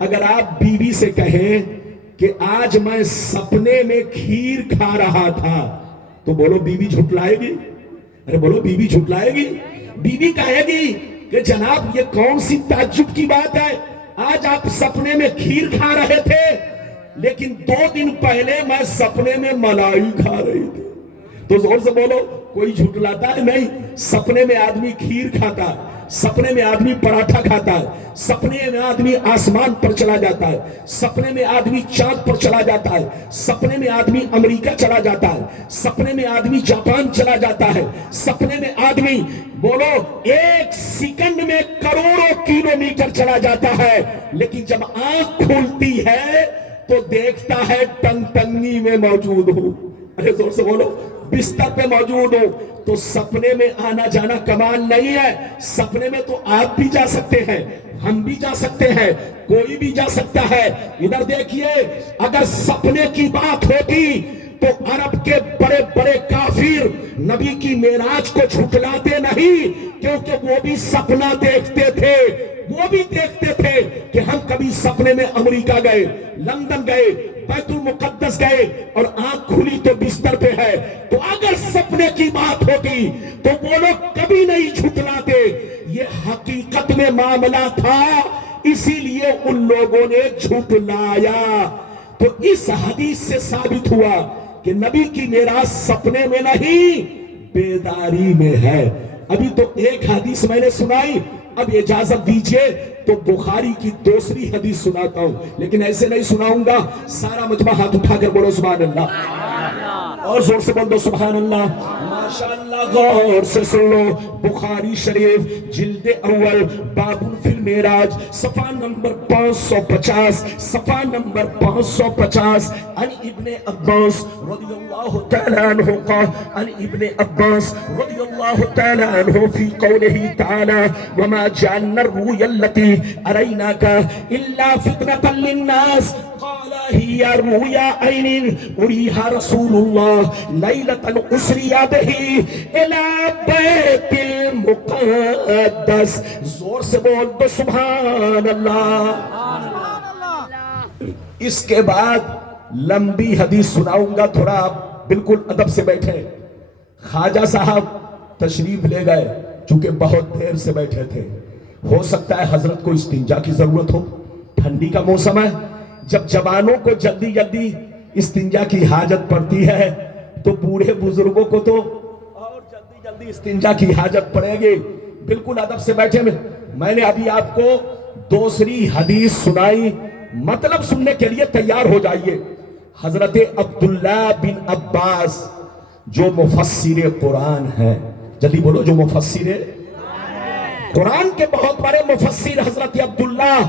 اگر آپ بیوی سے کہیں کہ آج میں سپنے میں کھیر کھا رہا تھا تو بولو بیوی جھٹلائے گی؟ ارے بولو بیوی جھٹلائے گی؟ بیوی کہے گی کہ جناب یہ کون سی تعجب کی بات ہے، آج آپ سپنے میں کھیر کھا رہے تھے لیکن 2 دن پہلے میں سپنے میں ملائی کھا رہی تھی. تو زور سے بولو، کوئی جھٹلاتا ہے نہیں. سپنے میں آدمی کھیر کھاتا ہے، سپنے میں آدمی پراٹھا کھاتا ہے، سپنے میں آدمی آسمان پر چلا جاتا ہے، سپنے میں آدمی چاند پر چلا جاتا ہے، سپنے میں آدمی امریکہ چلا جاتا ہے، سپنے میں آدمی جاپان چلا جاتا ہے، سپنے میں آدمی بولو 1 سیکنڈ میں کروڑوں کلومیٹر چلا جاتا ہے. لیکن جب آنکھ کھلتی ہے تو دیکھتا ہے ٹنگی میں موجود ہوں. ارے زور سے بولو، بستر پہ موجود ہوں. تو سپنے میں آنا جانا کمال نہیں ہے. سپنے میں تو آپ بھی جا سکتے ہیں، ہم بھی جا سکتے ہیں، کوئی بھی جا سکتا ہے. ادھر دیکھیے، اگر سپنے کی بات ہوتی تو عرب کے بڑے بڑے کافر نبی کی معراج کو جھٹلاتے نہیں، کیونکہ وہ بھی سپنا دیکھتے تھے. وہ بھی دیکھتے تھے کہ ہم کبھی سپنے میں امریکہ گئے، لندن گئے، بیت المقدس گئے اور آنکھ کھلی تو بستر پہ ہے. تو اگر سپنے کی بات ہوتی تو وہ لوگ کبھی نہیں جھٹلاتے. یہ حقیقت میں معاملہ تھا، اسی لیے ان لوگوں نے جھٹلایا. تو اس حدیث سے ثابت ہوا کہ نبی کی میراث سپنے میں نہیں، بیداری میں ہے. ابھی تو ایک حدیث میں نے سنائی، اب اجازت دیجئے تو بخاری کی دوسری حدیث سناتا ہوں، لیکن ایسے نہیں سناؤں گا. سارا مجمع ہاتھ اٹھا کر بولو سبحان اللہ، اور زور سے بول دو سبحان اللہ. ماشاءاللہ، غور سے سن لو. بخاری شریف جلد اول باب فی المعراج، صفحہ نمبر 550، صفحہ نمبر 550. عن ابن عباس رضی اللہ تعالی عنہ قال، عن ابن عباس رضی اللہ تعالی عنہ فی قوله تعالی وما جعلنا الرؤيا التي أريناك إلا فتنة للناس قال هي رؤيا عين أريها رسول الله ليلة أسري به إلى بيت المقدس. زور سے بول دو سبحان اللہ. اس کے بعد لمبی حدیث سناؤں گا، تھوڑا آپ بالکل ادب سے بیٹھے۔ خواجہ صاحب تشریف لے گئے، چونکہ بہت دیر سے بیٹھے تھے، ہو سکتا ہے حضرت کو استنجا کی ضرورت ہو، ٹھنڈی کا موسم ہے، جب جوانوں کو جلدی جلدی استنجا کی حاجت پڑتی ہے تو بوڑھے بزرگوں کو تو اور جلدی جلدی استنجا کی حاجت پڑے گی۔ بالکل ادب سے بیٹھے۔ میں نے ابھی آپ کو دوسری حدیث سنائی، مطلب سننے کے لیے تیار ہو جائیے۔ حضرت عبداللہ بن عباس جو مفسر قرآن ہے، جلدی بولو، جو مفسر قرآن کے بہت بڑے مفسر حضرت عبداللہ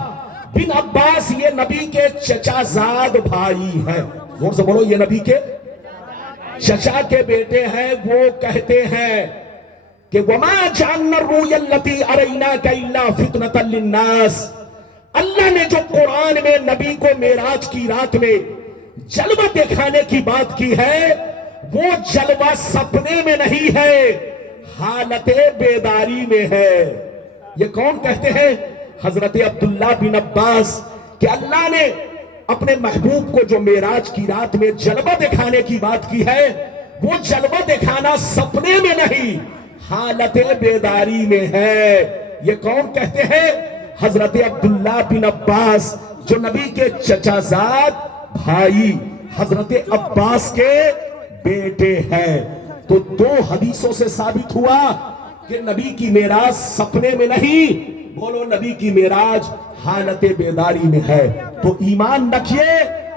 بن عباس، یہ نبی کے چچا زاد بھائی ہیں۔ زور سے بولو، یہ نبی کے چچا کے بیٹے ہیں۔ وہ کہتے ہیں کہ وَمَا جَعَلْنَا الرُّؤْيَا الَّتِي أَرَيْنَاكَ إِلَّا فِتْنَةً لِلنَّاسِ، اللہ نے جو قرآن میں نبی کو معراج کی رات میں جلوہ دکھانے کی بات کی ہے، وہ جلوہ سپنے میں نہیں ہے، حالت بیداری میں ہے۔ یہ کون کہتے ہیں؟ حضرت عبداللہ بن عباس، کہ اللہ نے اپنے محبوب کو جو معراج کی رات میں جلوہ دکھانے کی بات کی ہے، وہ جلوہ دکھانا سپنے میں نہیں، حالت بیداری میں ہے۔ یہ کون کہتے ہیں؟ حضرت عبداللہ بن عباس، جو نبی کے چچا زاد بھائی حضرت عباس کے بیٹے ہیں۔ تو دو حدیثوں سے ثابت ہوا کہ نبی کی معراج سپنے میں نہیں، بولو نبی کی معراج حالت بیداری میں ہے۔ تو ایمان رکھیے،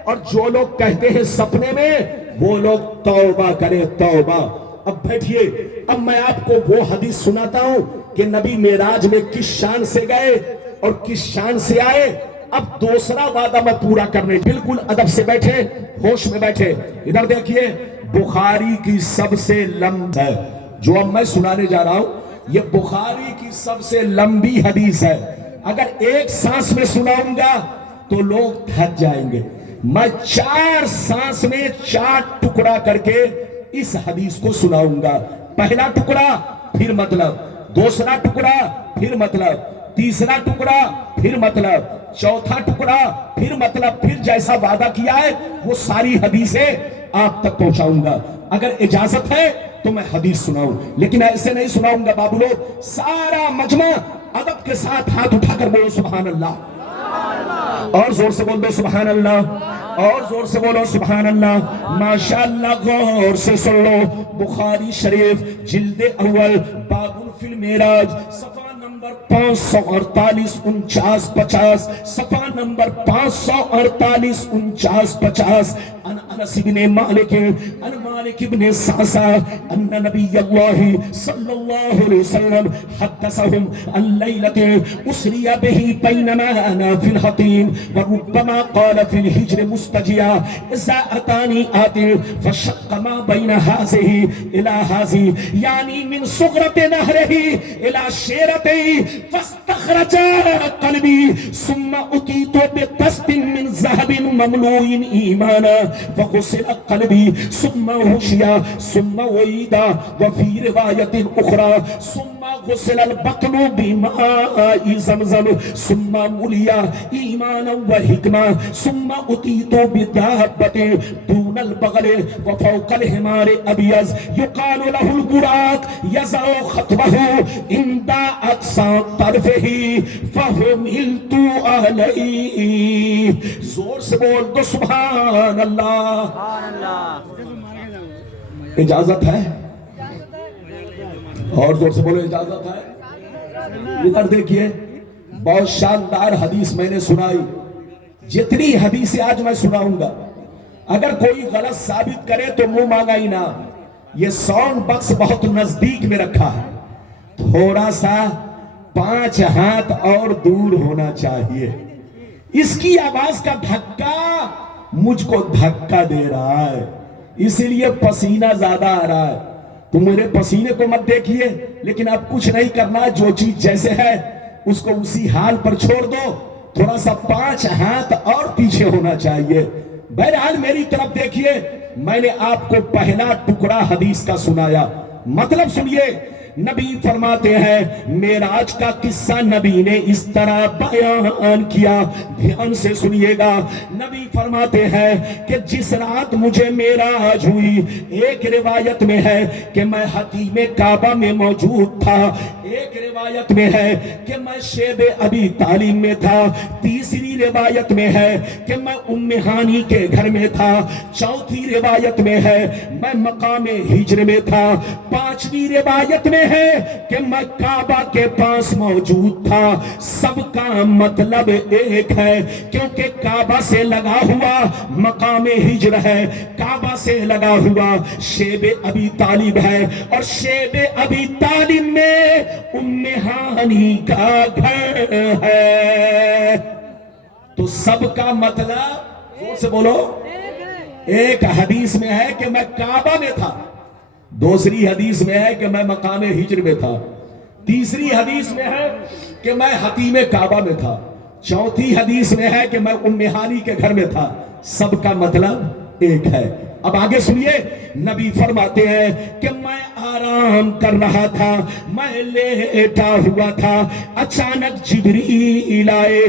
اور جو لوگ کہتے ہیں سپنے میں، وہ لوگ توبہ کرے، توبہ۔ اب بیٹھیے، اب میں آپ کو وہ حدیث سناتا ہوں کہ نبی معراج میں کس شان سے گئے اور کس شان سے آئے۔ اب دوسرا وعدہ میں پورا کرنے، بالکل ادب سے بیٹھے، ہوش میں بیٹھے۔ ادھر دیکھیے، بخاری کی سب سے لمبی ہے جو اب میں سنانے جا رہا ہوں، یہ بخاری کی سب سے لمبی حدیث ہے۔ اگر ایک سانس میں سناؤں گا تو لوگ تھک جائیں گے۔ میں 4 سانس میں 4 ٹکڑا کر کے اس حدیث کو سناؤں گا۔ پہلا ٹکڑا پھر مطلب، دوسرا ٹکڑا پھر مطلب، تیسرا ٹکڑا پھر مطلب، چوتھا ٹکڑا پھر مطلب، پھر جیسا وعدہ کیا ہے وہ ساری حدیثیں آپ تک پہنچاؤں گا۔ اگر اجازت ہے تو میں حدیث سناؤں، لیکن ایسے نہیں سناؤں گا بابو لوگ۔ سارا مجمع ادب کے ساتھ ہاتھ اٹھا کر بولو سبحان اللہ، اور زور سے بول دو سبحان اللہ، اور زور سے بولو سبحان اللہ۔ ماشاءاللہ، غور سے سن لو۔ بخاری شریف جلد اول، باب فی المعراج، صفحہ نمبر 548 49 50، صفحہ نمبر 548 49 50۔ ان انس بن مالک، ان مالک بن سعسع، ان نبی اللہ صلی اللہ علیہ وسلم حدثهم عن لیلة اسری به بینما انا فی الحطیم وربما قال فی الحجر مستجیا اذا اتانی آتی فشق ما بین هذه الى هذه، یعنی من صغرت نهره الى شیرته فاستخرج قلبی ثم اتیت بطست من ذهب مملوء ایمانا فغسل قلبی ثم حشیا ثم وعیدا وفی روایت اخرى ثم غسل البطن بماء زمزم ثم ملیا ایمانا وحکما ثم اتیت بدابت دون البغل وفوق الحمار ابیض یقال له البراق یزع خطبه عند اقصى طرفه فحملت علیہ۔ زور سے بول دو سبحان اللہ۔ اجازت ہے؟ اور زور سے بولو اجازت ہے؟ ادھر دیکھیے، بہت شاندار حدیث میں نے سنائی۔ جتنی حدیثیں آج میں سناؤں گا، اگر کوئی غلط ثابت کرے تو منہ مانگا ہی نہ۔ یہ ساؤنڈ باکس بہت نزدیک میں رکھا ہے، تھوڑا سا 5 ہاتھ اور دور ہونا چاہیے۔ اس کی آواز کا دھکا مجھ کو دھکا دے رہا ہے، اسی لیے پسینہ زیادہ آ رہا ہے۔ تو میرے پسینے کو مت دیکھیے، لیکن اب کچھ نہیں کرنا، جو چیز جیسے ہے اس کو اسی حال پر چھوڑ دو۔ تھوڑا سا 5 ہاتھ اور پیچھے ہونا چاہیے۔ بہرحال میری طرف دیکھیے، میں نے آپ کو پہلا ٹکڑا حدیث کا سنایا، مطلب سنیے۔ نبی فرماتے ہیں معراج کا قصہ نبی نے اس طرح بیان کیا، دھیان سے سنیے گا۔ نبی فرماتے ہیں کہ جس رات مجھے معراج ہوئی، ایک روایت میں ہے کہ میں حتیم کعبہ میں موجود تھا، ایک روایت میں ہے کہ میں شیب ابی طالب میں تھا، تیسری روایت میں ہے کہ میں ام ہانی کے گھر میں تھا، چوتھی روایت میں ہے میں مقام ہجر میں تھا، پانچویں روایت میں ہے کہ میں کعبہ کے پاس موجود تھا۔ سب کا مطلب ایک ہے، کیونکہ کعبہ سے لگا ہوا مقام ہجر ہے، کعبہ سے لگا ہوا شیب ابی طالب ہے، اور شیب ابی طالب میں ام ہانی کا گھر ہے۔ تو سب کا مطلب زور سے بولو، ایک حدیث میں ہے کہ میں کعبہ میں تھا، دوسری حدیث میں ہے کہ میں مقام ہجر میں تھا، تیسری حدیث میں ہے کہ میں حتیم کعبہ میں تھا، چوتھی حدیث میں ہے کہ میں ام ہانی کے گھر میں تھا۔ سب کا مطلب ایک ہے۔ اب آگے سنیے، نبی فرماتے ہیں کہ میں آرام کر رہا تھا، میں لیٹا ہوا تھا، اچانک جبریل آئے،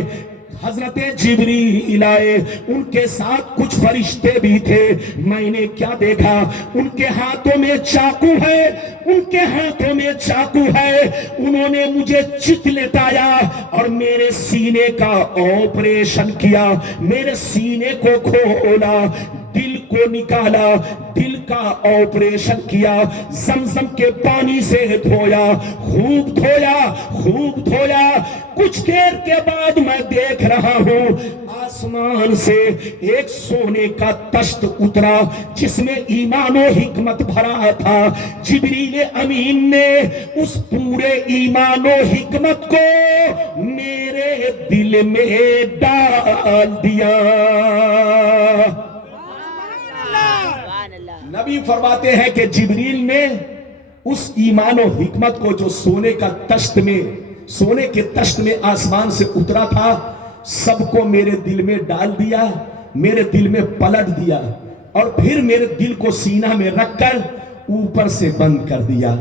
حضرت جبریل آئے، ان کے ساتھ کچھ فرشتے بھی تھے۔ میں نے کیا دیکھا، ان کے ہاتھوں میں چاقو ہے، ان کے ہاتھوں میں چاقو ہے۔ انہوں نے مجھے چت لٹایا اور میرے سینے کا آپریشن کیا، میرے سینے کو کھولا، دل کو نکالا، دل کا آپریشن کیا، زمزم کے پانی سے دھویا، خوب دھویا، خوب دھویا۔ کچھ دیر کے بعد میں دیکھ رہا ہوں آسمان سے ایک سونے کا تشت اترا جس میں ایمان و حکمت بھرا تھا۔ جبریل امین نے اس پورے ایمان و حکمت کو میرے دل میں ڈال دیا۔ نبی فرماتے ہیں کہ جبریل نے اس ایمان و حکمت کو جو سونے کا تشت میں، سونے کے تشت میں آسمان سے اترا تھا، سب کو میرے دل میں ڈال دیا، میرے دل میں پلٹ دیا، اور پھر میرے دل کو سینہ میں رکھ کر اوپر سے بند کر دیا۔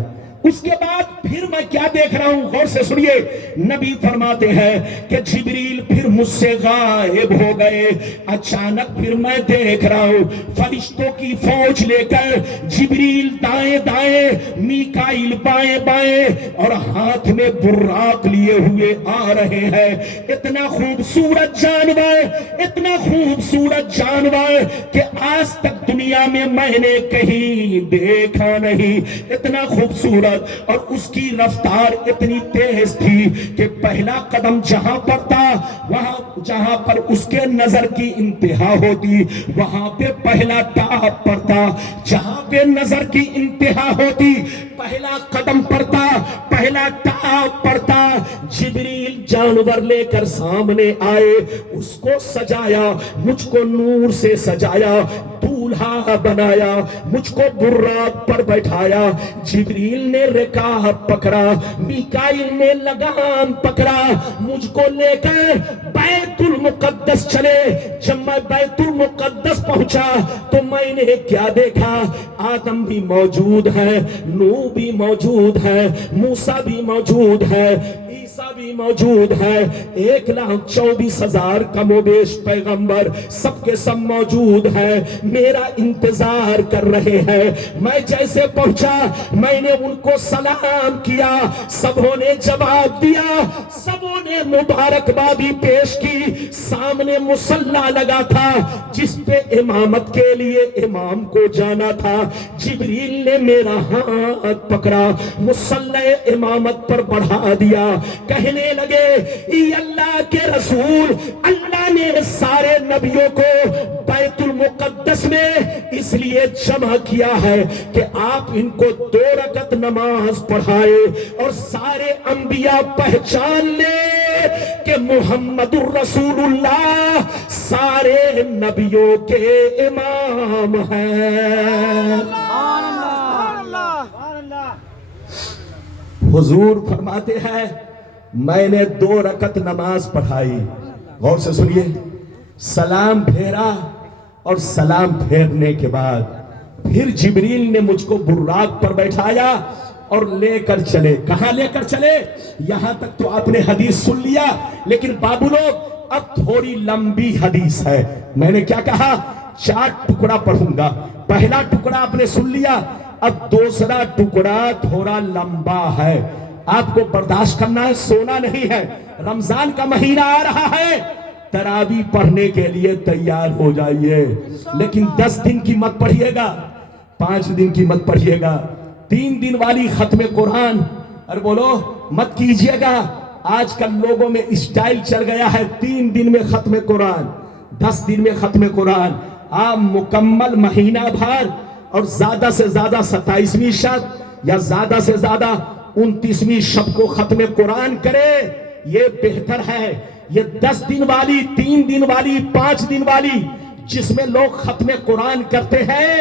اس کے بعد پھر میں کیا دیکھ رہا ہوں، غور سے سنیے۔ نبی فرماتے ہیں کہ جبریل پھر مجھ سے غائب ہو گئے۔ اچانک پھر میں دیکھ رہا ہوں فرشتوں کی فوج لے کر جبریل دائیں دائیں، میکائیل بائیں بائیں، اور ہاتھ میں براق لیے ہوئے آ رہے ہیں۔ اتنا خوبصورت جانور، اتنا خوبصورت جانور کہ آج تک دنیا میں میں نے کہیں دیکھا نہیں، اتنا خوبصورت، اور اس کی رفتار اتنی تیز تھی کہ پہلا قدم جہاں پر تھا، وہاں جہاں پر اس کے نظر کی انتہا ہوتی، وہاں پہ پہلا ٹاپ پڑتا، جہاں پہ نظر کی انتہا ہوتی پہلا قدم پڑتا، پہلا ٹاپ پڑتا۔ جبریل جانور لے کر سامنے آئے، اس کو سجایا، مجھ کو نور سے سجایا، دولہا بنایا، مجھ کو براق پر بیٹھایا۔ جبریل نے رکاب پکڑا، میکائیل نے لگام پکڑا، مجھ کو لے کر بیت المقدس چلے۔ جب میں بیت المقدس پہنچا تو میں نے کیا دیکھا، آدم بھی موجود ہے، نوح بھی موجود ہے، موسیٰ بھی موجود ہے، عیسیٰ بھی موجود ہے، 1,24,000 کم و بیش پیغمبر سب کے سب موجود ہیں، میرا انتظار کر رہے ہیں۔ میں جیسے پہنچا میں نے ان کو سلام کیا، سبوں نے جواب دیا، سبوں نے مبارکبادی پیش کی۔ سامنے مصلی لگا تھا جس پہ امامت کے لیے امام کو جانا تھا۔ جبریل نے میرا ہاتھ پکڑا، مصلی امامت پر بڑھا دیا، کہنے لگے اے اللہ کے رسول، اللہ نے سارے نبیوں کو بیت المقدس میں اس لیے جمع کیا ہے کہ آپ ان کو 2 رکعت نماز پڑھائے اور سارے انبیاء پہچان لے کہ محمد الرسول اللہ سارے نبیوں کے امام ہیں۔ حضور فرماتے ہیں میں نے 2 رکعت نماز پڑھائی، غور سے سنیے، سلام پھیرا، اور سلام پھیرنے کے بعد پھر جبریل نے مجھ کو براق پر بیٹھایا اور لے کر چلے. کہاں لے کر چلے؟ یہاں تک تو آپ نے حدیث سن لیا، لیکن بابو لوگ اب تھوڑی لمبی حدیث ہے. میں نے کیا کہا؟ 4 ٹکڑا پڑھوں گا. پہلا ٹکڑا آپ نے سن لیا، اب دوسرا ٹکڑا تھوڑا لمبا ہے، آپ کو برداشت کرنا ہے، سونا نہیں ہے. رمضان کا مہینہ آ رہا ہے، تراویح پڑھنے کے لیے تیار ہو جائیے، لیکن 10 دن کی مت پڑھیے گا، 5 دن کی مت پڑھیے گا. 3 دن والی ختم قرآن اور بولو مت کیجئے گا. آج کل لوگوں میں اسٹائل چل گیا ہے 3 دن میں ختم قرآن، 10 دن میں ختم قرآن. آپ مکمل مہینہ بھر اور زیادہ سے زیادہ 27ویں شب یا زیادہ سے زیادہ 29ویں شب کو ختم قرآن کرے، یہ بہتر ہے. یہ 10 دن والی، 3 دن والی، 5 دن والی جس میں لوگ ختم قرآن کرتے ہیں،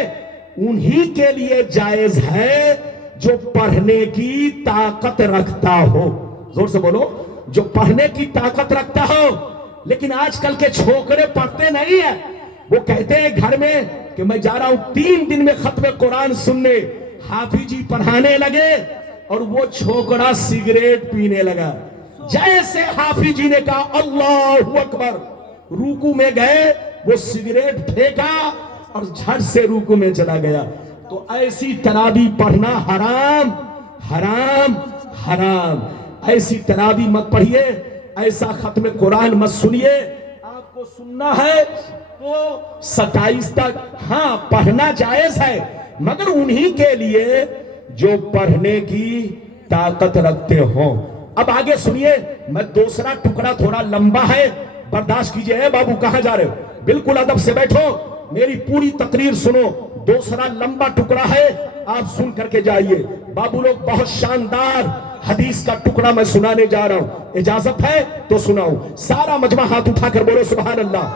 انہی کے لیے جائز ہے جو پڑھنے کی طاقت رکھتا ہو. زور سے بولو، جو پڑھنے کی طاقت رکھتا ہو. لیکن آج کل کے چھوکرے پڑھتے نہیں ہیں، وہ کہتے ہیں گھر میں کہ میں جا رہا ہوں 3 دن میں ختم قرآن سننے. حافظ جی پڑھانے لگے اور وہ چھوکرا سگریٹ پینے لگا. جیسے حافظ جی نے کہا اللہ اکبر، رکوع میں گئے، وہ سگریٹ پھینکا اور جھٹ سے رکوع میں چلا گیا. تو ایسی تراویح پڑھنا حرام حرام حرام. ایسی تراویح مت پڑھیے، ایسا ختم قرآن مت سنیے. آپ کو سننا ہے تو 27 تک ہاں پڑھنا جائز ہے، مگر انہی کے لیے جو پڑھنے کی طاقت رکھتے ہوں. اب آگے سنیے، میں دوسرا ٹکڑا تھوڑا لمبا ہے، برداشت کیجئے. اے بابو کہاں جا رہے ہو؟ بالکل ادب سے بیٹھو، میری پوری تقریر سنو. دوسرا لمبا ٹکڑا ہے، آپ سن کر کے جائیے. بابو لوگ بہت شاندار حدیث کا ٹکڑا میں سنانے جا رہا ہوں، اجازت ہے تو سناؤں. سارا مجمع ہاتھ اٹھا کر بولو سبحان اللہ،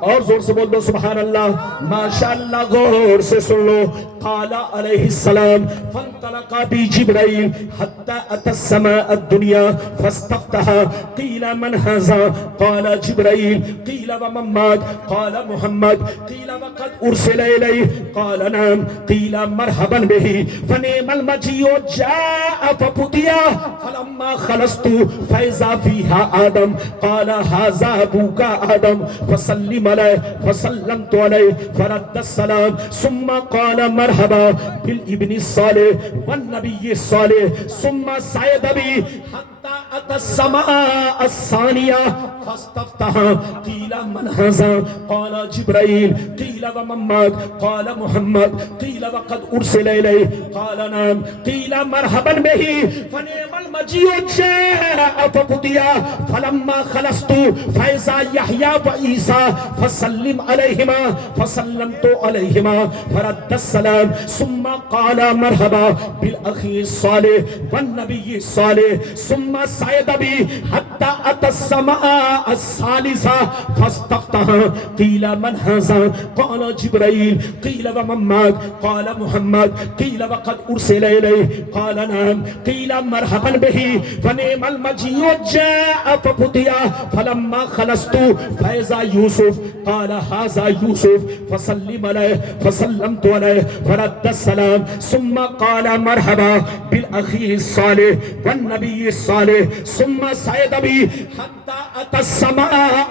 اور زور سے بول دو سبحان اللہ. ماشاءاللہ غور سے سن لو. قال علیہ السلام فانطلق بی جبرائیل حتی اتی السماء الدنیا فاستفتح قیل من ھذا قال جبرائیل قیل ومن معک قال محمد قیل وقد ارسل الی قال نعم قیل مرحبا بہ فنعم المجیء جاء ففتح فلما خلصت فاذا فیہا آدم قال ھذا ابوک آدم فسلم علیہ فسلمت علیہ فرد السلام ثم قال مرحبا بالابن الصالح والنبی الصالح ثم صعد بی حتی اتی السماء الثانیہ فاستفتح قیل من ھذا قال جبرائیل قیل ومن معک قال محمد قیل وقد ارسل الی قال نعم قیل مرحبا بہ فنعم المجیء جاء ففتح فلما خلصت فاذا یحییٰ وعیسیٰ فسلم علیہما فسلمت علیہما فرد السلام ثم قال مرحبا بالاخی الصالح والنبی الصالح ثم صعد بی حتی اتی السماء الثالثہ فاستفتح قیل من ھذا قال جبرائیل قیل ومن معک قال محمد قیل وقد ارسل الی قال نعم قیل مرحبا بہ فنعم المجیء جاء ففتح فلما خلصت فاذا یوسف قال ھذا یوسف فسلم علیہ فسلمت علیہ فرد السلام ثم قال مرحبا بالاخی الصالح والنبی الصالح ثم صعد بی حتی اتی السماء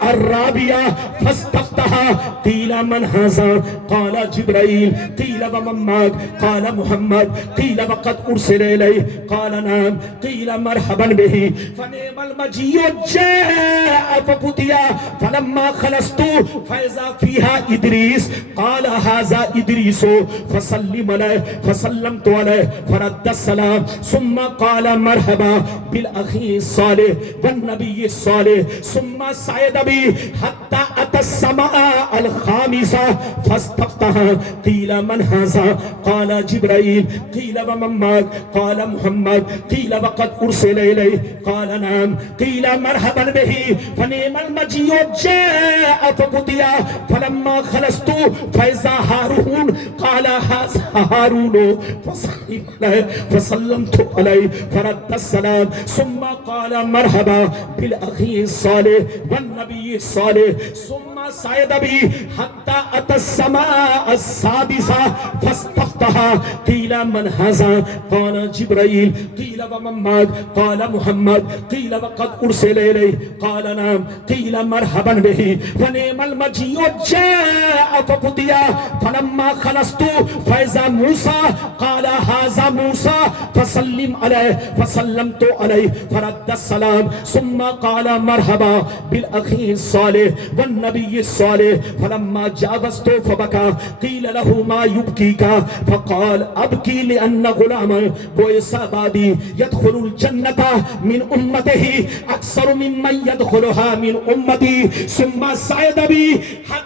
الرابعہ فاستفتح قیل من ھذا قال جبرائیل قیل ومن معک قال محمد قیل وقد ارسل الی قال نعم قیل مرحبا بہ فنعم المجیء جاء ففتح فلما خلصت فاذا فیہا ادریس قال ھذا ادریس فسلم علیہ فسلمت علیہ فرد السلام ثم قال مرحبا بالاخی الصالح والنبی الصالح ثم صعد بی حتی اتی السماء الخامسہ فاستفتح قیل من ھذا قال جبرائیل قیل ومن معک قال محمد قیل وقد ارسل الی قال نعم قیل مرحبا بہ فنعم المجیء جاء ففتح فلما خلصت فاذا ہارون قال ھذا ہارون فسلم علیہ فسلمت علیہ فرد السلام ثم قال مرحبا بالاخی الصالح والنبي الصالح ثم صعد به حتى أتى السماء السادسة فاستفتح قيل من هذا قال جبرائيل قيل ومن قال محمد قيل وقد أرسل إليه قال نعم قيل مرحبا به فنعم المجيء جاء فقضي فلما خلصت فإذا موسى قال هذا موسى فسلم عليه فسلمت عليه فرد السلام ثم قال مرحبا بالأخي الصالح والنبي الصالح فلما جاوزت فبكى قيل له ما يبكيك فقال أبكي لأن غلام بعث بعدي يدخل الجنة من أمته أكثر ممن يدخلها من أمتي ثم صعد بي حتى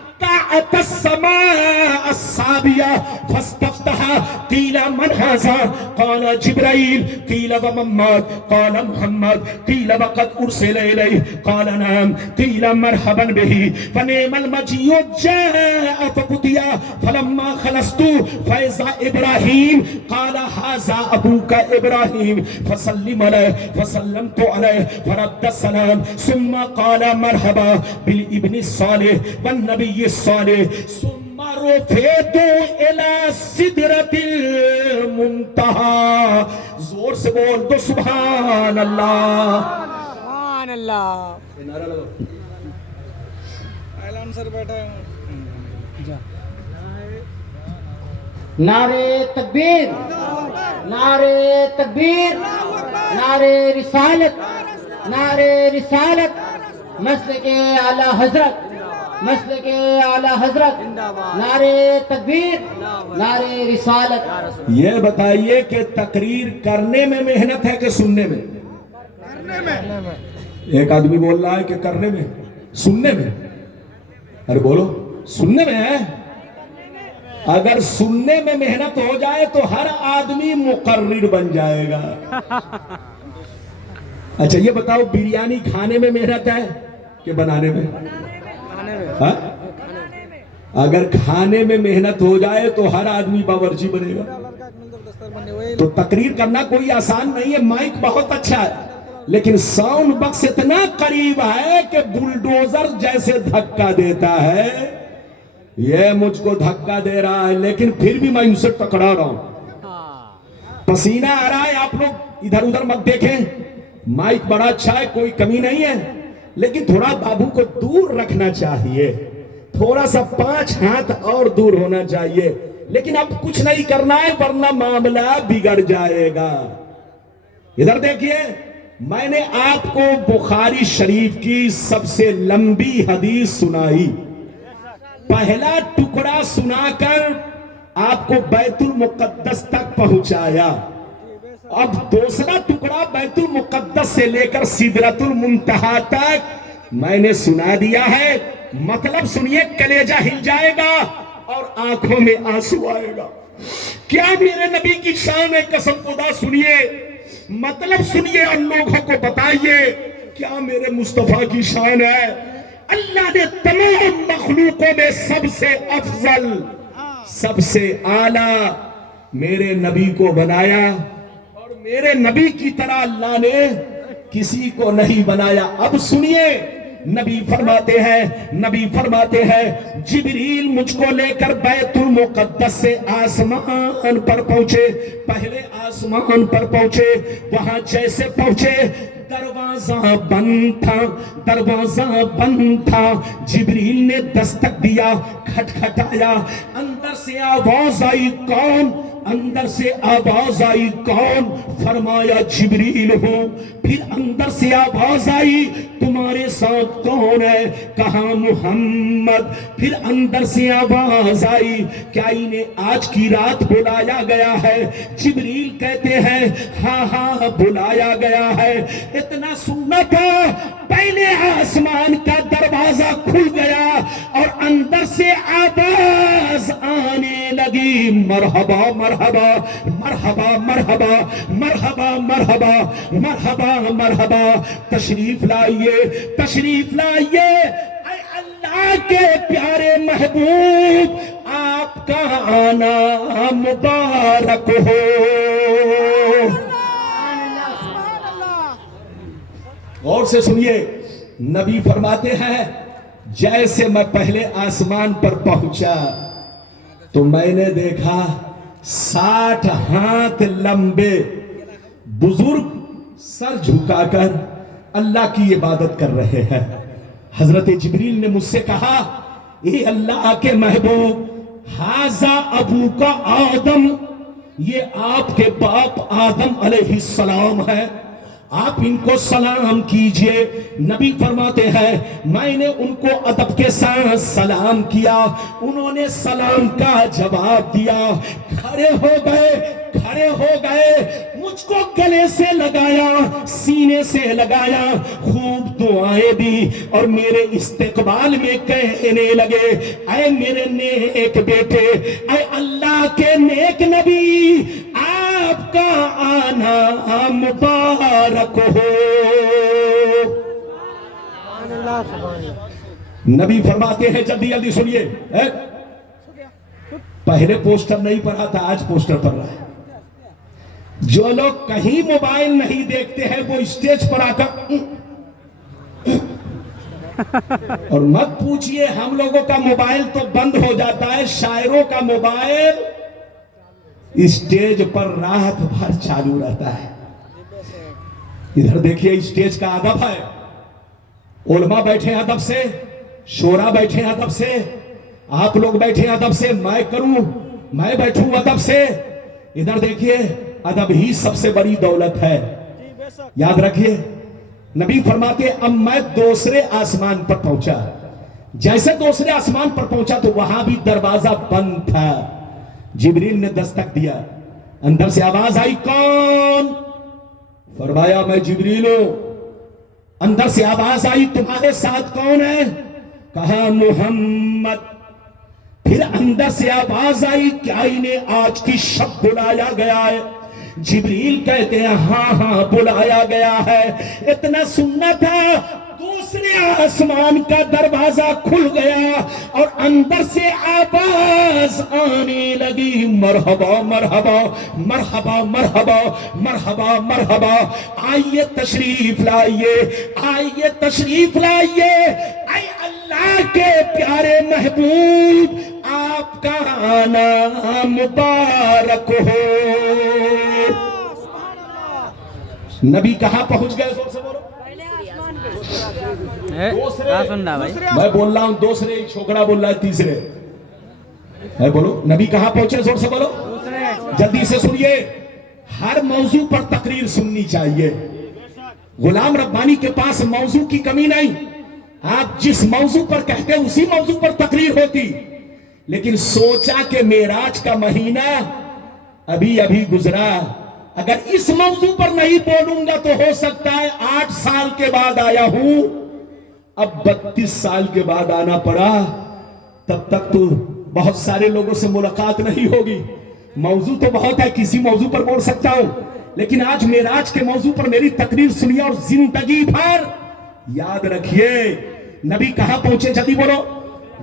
أتى السماء السابعة فاستفتح قيل من هذا قال جبرائيل قيل ومن قال محمد قيل وقد أرسل إليه قال نعم قيل مرحبا به فنعم المجيء جاء فقضي فلما خلصت فإذا إبراهيم قال هذا أبوك إبراهيم فسلم عليه فسلمت عليه فرد السلام ثم قال مرحبا بالابن الصالح والنبي الصالح ثم رفعت إلى سدرة المنتهى زور سے بول دو سبحان اللہ سبحان اللہ اعلان سر بیٹھا ہے نعرے تکبیر نعرے تکبیر نعرے رسالت نعرے رسالت مسلک اعلی حضرت مسلک اعلی حضرت نعرے تکبیر نعرے رسالت یہ بتائیے کہ تقریر کرنے میں محنت ہے کہ سننے میں ایک آدمی بول رہا ہے کہ کرنے میں سننے میں ارے بولو سننے میں ہے اگر سننے میں محنت ہو جائے تو ہر آدمی مقرر بن جائے گا اچھا یہ بتاؤ بریانی کھانے میں محنت ہے کہ بنانے میں ہاں؟ اگر کھانے میں محنت ہو جائے تو ہر آدمی باورچی بنے گا تو تقریر کرنا کوئی آسان نہیں ہے مائک بہت اچھا ہے لیکن ساؤنڈ باکس اتنا قریب ہے کہ بلڈوزر جیسے دھکا دیتا ہے یہ مجھ کو دھکا دے رہا ہے لیکن پھر بھی میں ان سے ٹکرا رہا ہوں پسینہ آ رہا ہے آپ لوگ ادھر ادھر مت دیکھیں مائک بڑا اچھا ہے کوئی کمی نہیں ہے لیکن تھوڑا بابو کو دور رکھنا چاہیے تھوڑا سا 5 ہاتھ اور دور ہونا چاہیے لیکن اب کچھ نہیں کرنا ہے ورنہ معاملہ بگڑ جائے گا ادھر دیکھیے میں نے آپ کو بخاری شریف کی سب سے لمبی حدیث سنائی پہلا ٹکڑا سنا کر آپ کو بیت المقدس تک پہنچایا اب دوسرا ٹکڑا بیت المقدس سے لے کر سدرۃ المنتہا تک میں نے سنا دیا ہے مطلب سنیے کلیجہ ہل جائے گا اور آنکھوں میں آنسو آئے گا کیا میرے نبی کی شان ہے قسم خدا سنیے مطلب سنیے اور لوگوں کو بتائیے کیا میرے مصطفیٰ کی شان ہے اللہ نے تمام مخلوقوں میں سب سے افضل سب سے اعلیٰ میرے نبی کو بنایا اور میرے نبی کی طرح اللہ نے کسی کو نہیں بنایا اب سنیے نبی فرماتے ہیں جبریل مجھ کو لے کر بیت المقدس سے آسمان پر پہنچے پہلے آسمان پر پہنچے وہاں جیسے پہنچے دروازہ بند تھا جبریل نے دستک دیا کھٹکھٹایا اندر سے آواز آئی کون اندر سے آواز آئی کون فرمایا جبریل ہوں پھر اندر سے آواز آئی تمہارے ساتھ کون ہے کہا محمد پھر اندر سے آواز آئی کیا انہیں آج کی رات بلایا گیا ہے جبریل کہتے ہیں ہاں بلایا گیا ہے اتنا سننا تھا پہلے آسمان کا دروازہ کھل گیا اور اندر سے آواز آنے لگی مرحبا مرحبا مرحبا مرحبا مرحبا مرحبا مرحبا مرحبا تشریف لائیے اے اللہ کے پیارے محبوب آپ کا آنا مبارک ہو اور سے سنیے نبی فرماتے ہیں جیسے میں پہلے آسمان پر پہنچا تو میں نے دیکھا 60 ہاتھ لمبے بزرگ سر جھکا کر اللہ کی عبادت کر رہے ہیں. حضرت جبریل نے مجھ سے کہا اے اللہ کے محبوب، ھذا ابو کا آدم، یہ آپ کے باپ آدم علیہ السلام ہے، آپ ان کو سلام کیجئے. نبی فرماتے ہیں میں نے ان کو ادب کے ساتھ سلام کیا، انہوں نے سلام کا جواب دیا، کھڑے ہو گئے، مجھ کو گلے سے لگایا، سینے سے لگایا، خوب دعائیں دی اور میرے استقبال میں کہنے لگے اے میرے نیک بیٹے، اے اللہ کے نیک نبی، آپ کا آنا مبارک ہو. نبی فرماتے ہیں جلدی جلدی سنیے، پہلے پوسٹر نہیں پڑھا تھا، آج پوسٹر پڑھ رہا ہے. جو لوگ کہیں موبائل نہیں دیکھتے ہیں وہ اسٹیج پر آ کر اور مت پوچھئے ہم لوگوں کا موبائل تو بند ہو جاتا ہے، شاعروں کا موبائل اسٹیج پر رات بھر چالو رہتا ہے. ادھر دیکھیے اسٹیج کا ادب ہے، علماء بیٹھے ادب سے، شورا بیٹھے ادب سے، آپ لوگ بیٹھے ادب سے، میں کروں، میں بیٹھوں ادب سے. ادھر دیکھیے ادب ہی سب سے بڑی دولت ہے. یاد رکھیے نبی فرماتے اب میں دوسرے آسمان پر پہنچا، جیسے دوسرے آسمان پر پہنچا تو وہاں بھی دروازہ بند تھا. جبریل نے دستک دیا، اندر سے آواز آئی کون؟ فرمایا میں جبریل ہوں. اندر سے آواز آئی تمہارے ساتھ کون ہے؟ کہا محمد. پھر اندر سے آواز آئی کیا انہیں آج کی شب بلایا گیا ہے؟ جبریل کہتے ہیں ہاں بلایا گیا ہے. اتنا سننا تھا، دوسرے آسمان کا دروازہ کھل گیا اور اندر سے آواز آنے لگی مرحبا مرحبا مرحبا مرحبا مرحبا مرحبا، آئیے تشریف لائیے، آئیے تشریف لائیے، اے اللہ کے پیارے محبوب، آپ کا آنا مبارک ہو. نبی کہاں پہنچ گئے؟ زور سے بولو. میں بول رہا ہوں دوسرے، چھوکرا بول رہا ہے تیسرے. میں بولو نبی کہاں پہنچے؟ زور سے بولو، جلدی سے سنیے. ہر موضوع پر تقریر سننی چاہیے. غلام ربانی کے پاس موضوع کی کمی نہیں، آپ جس موضوع پر کہتے ہیں اسی موضوع پر تقریر ہوتی. لیکن سوچا کہ معراج کا مہینہ ابھی گزرا، اگر اس موضوع پر نہیں بولوں گا تو ہو سکتا ہے 8 سال کے بعد آیا ہوں، اب 32 سال کے بعد آنا پڑا، تب تک تو بہت سارے لوگوں سے ملاقات نہیں ہوگی. موضوع تو بہت ہے، کسی موضوع پر بول سکتا ہوں، لیکن آج معراج کے موضوع پر میری تقریر سنیے اور زندگی بھر یاد رکھیے. نبی کہاں پہنچے؟ جلدی بولو.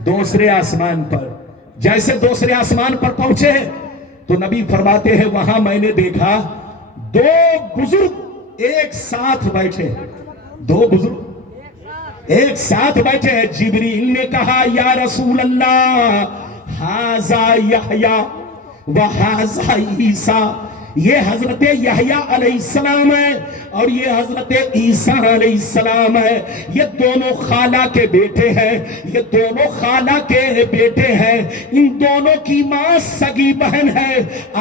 دوسرے آسمان پر. جیسے دوسرے آسمان پر پہنچے تو نبی فرماتے ہیں وہاں میں نے دیکھا 2 بزرگ ایک ساتھ بیٹھے. 2 بزرگ ایک ساتھ بیٹھے ہیں. جبریل نے کہا یا رسول اللہ، ھذا یحییٰ و ھذا عیسیٰ، یہ حضرت یحییٰ علیہ السلام ہے اور یہ حضرت عیسیٰ علیہ السلام ہے. یہ دونوں خالہ کے بیٹے ہیں، یہ دونوں خالہ کے بیٹے ہیں. ان دونوں کی ماں سگی بہن ہے،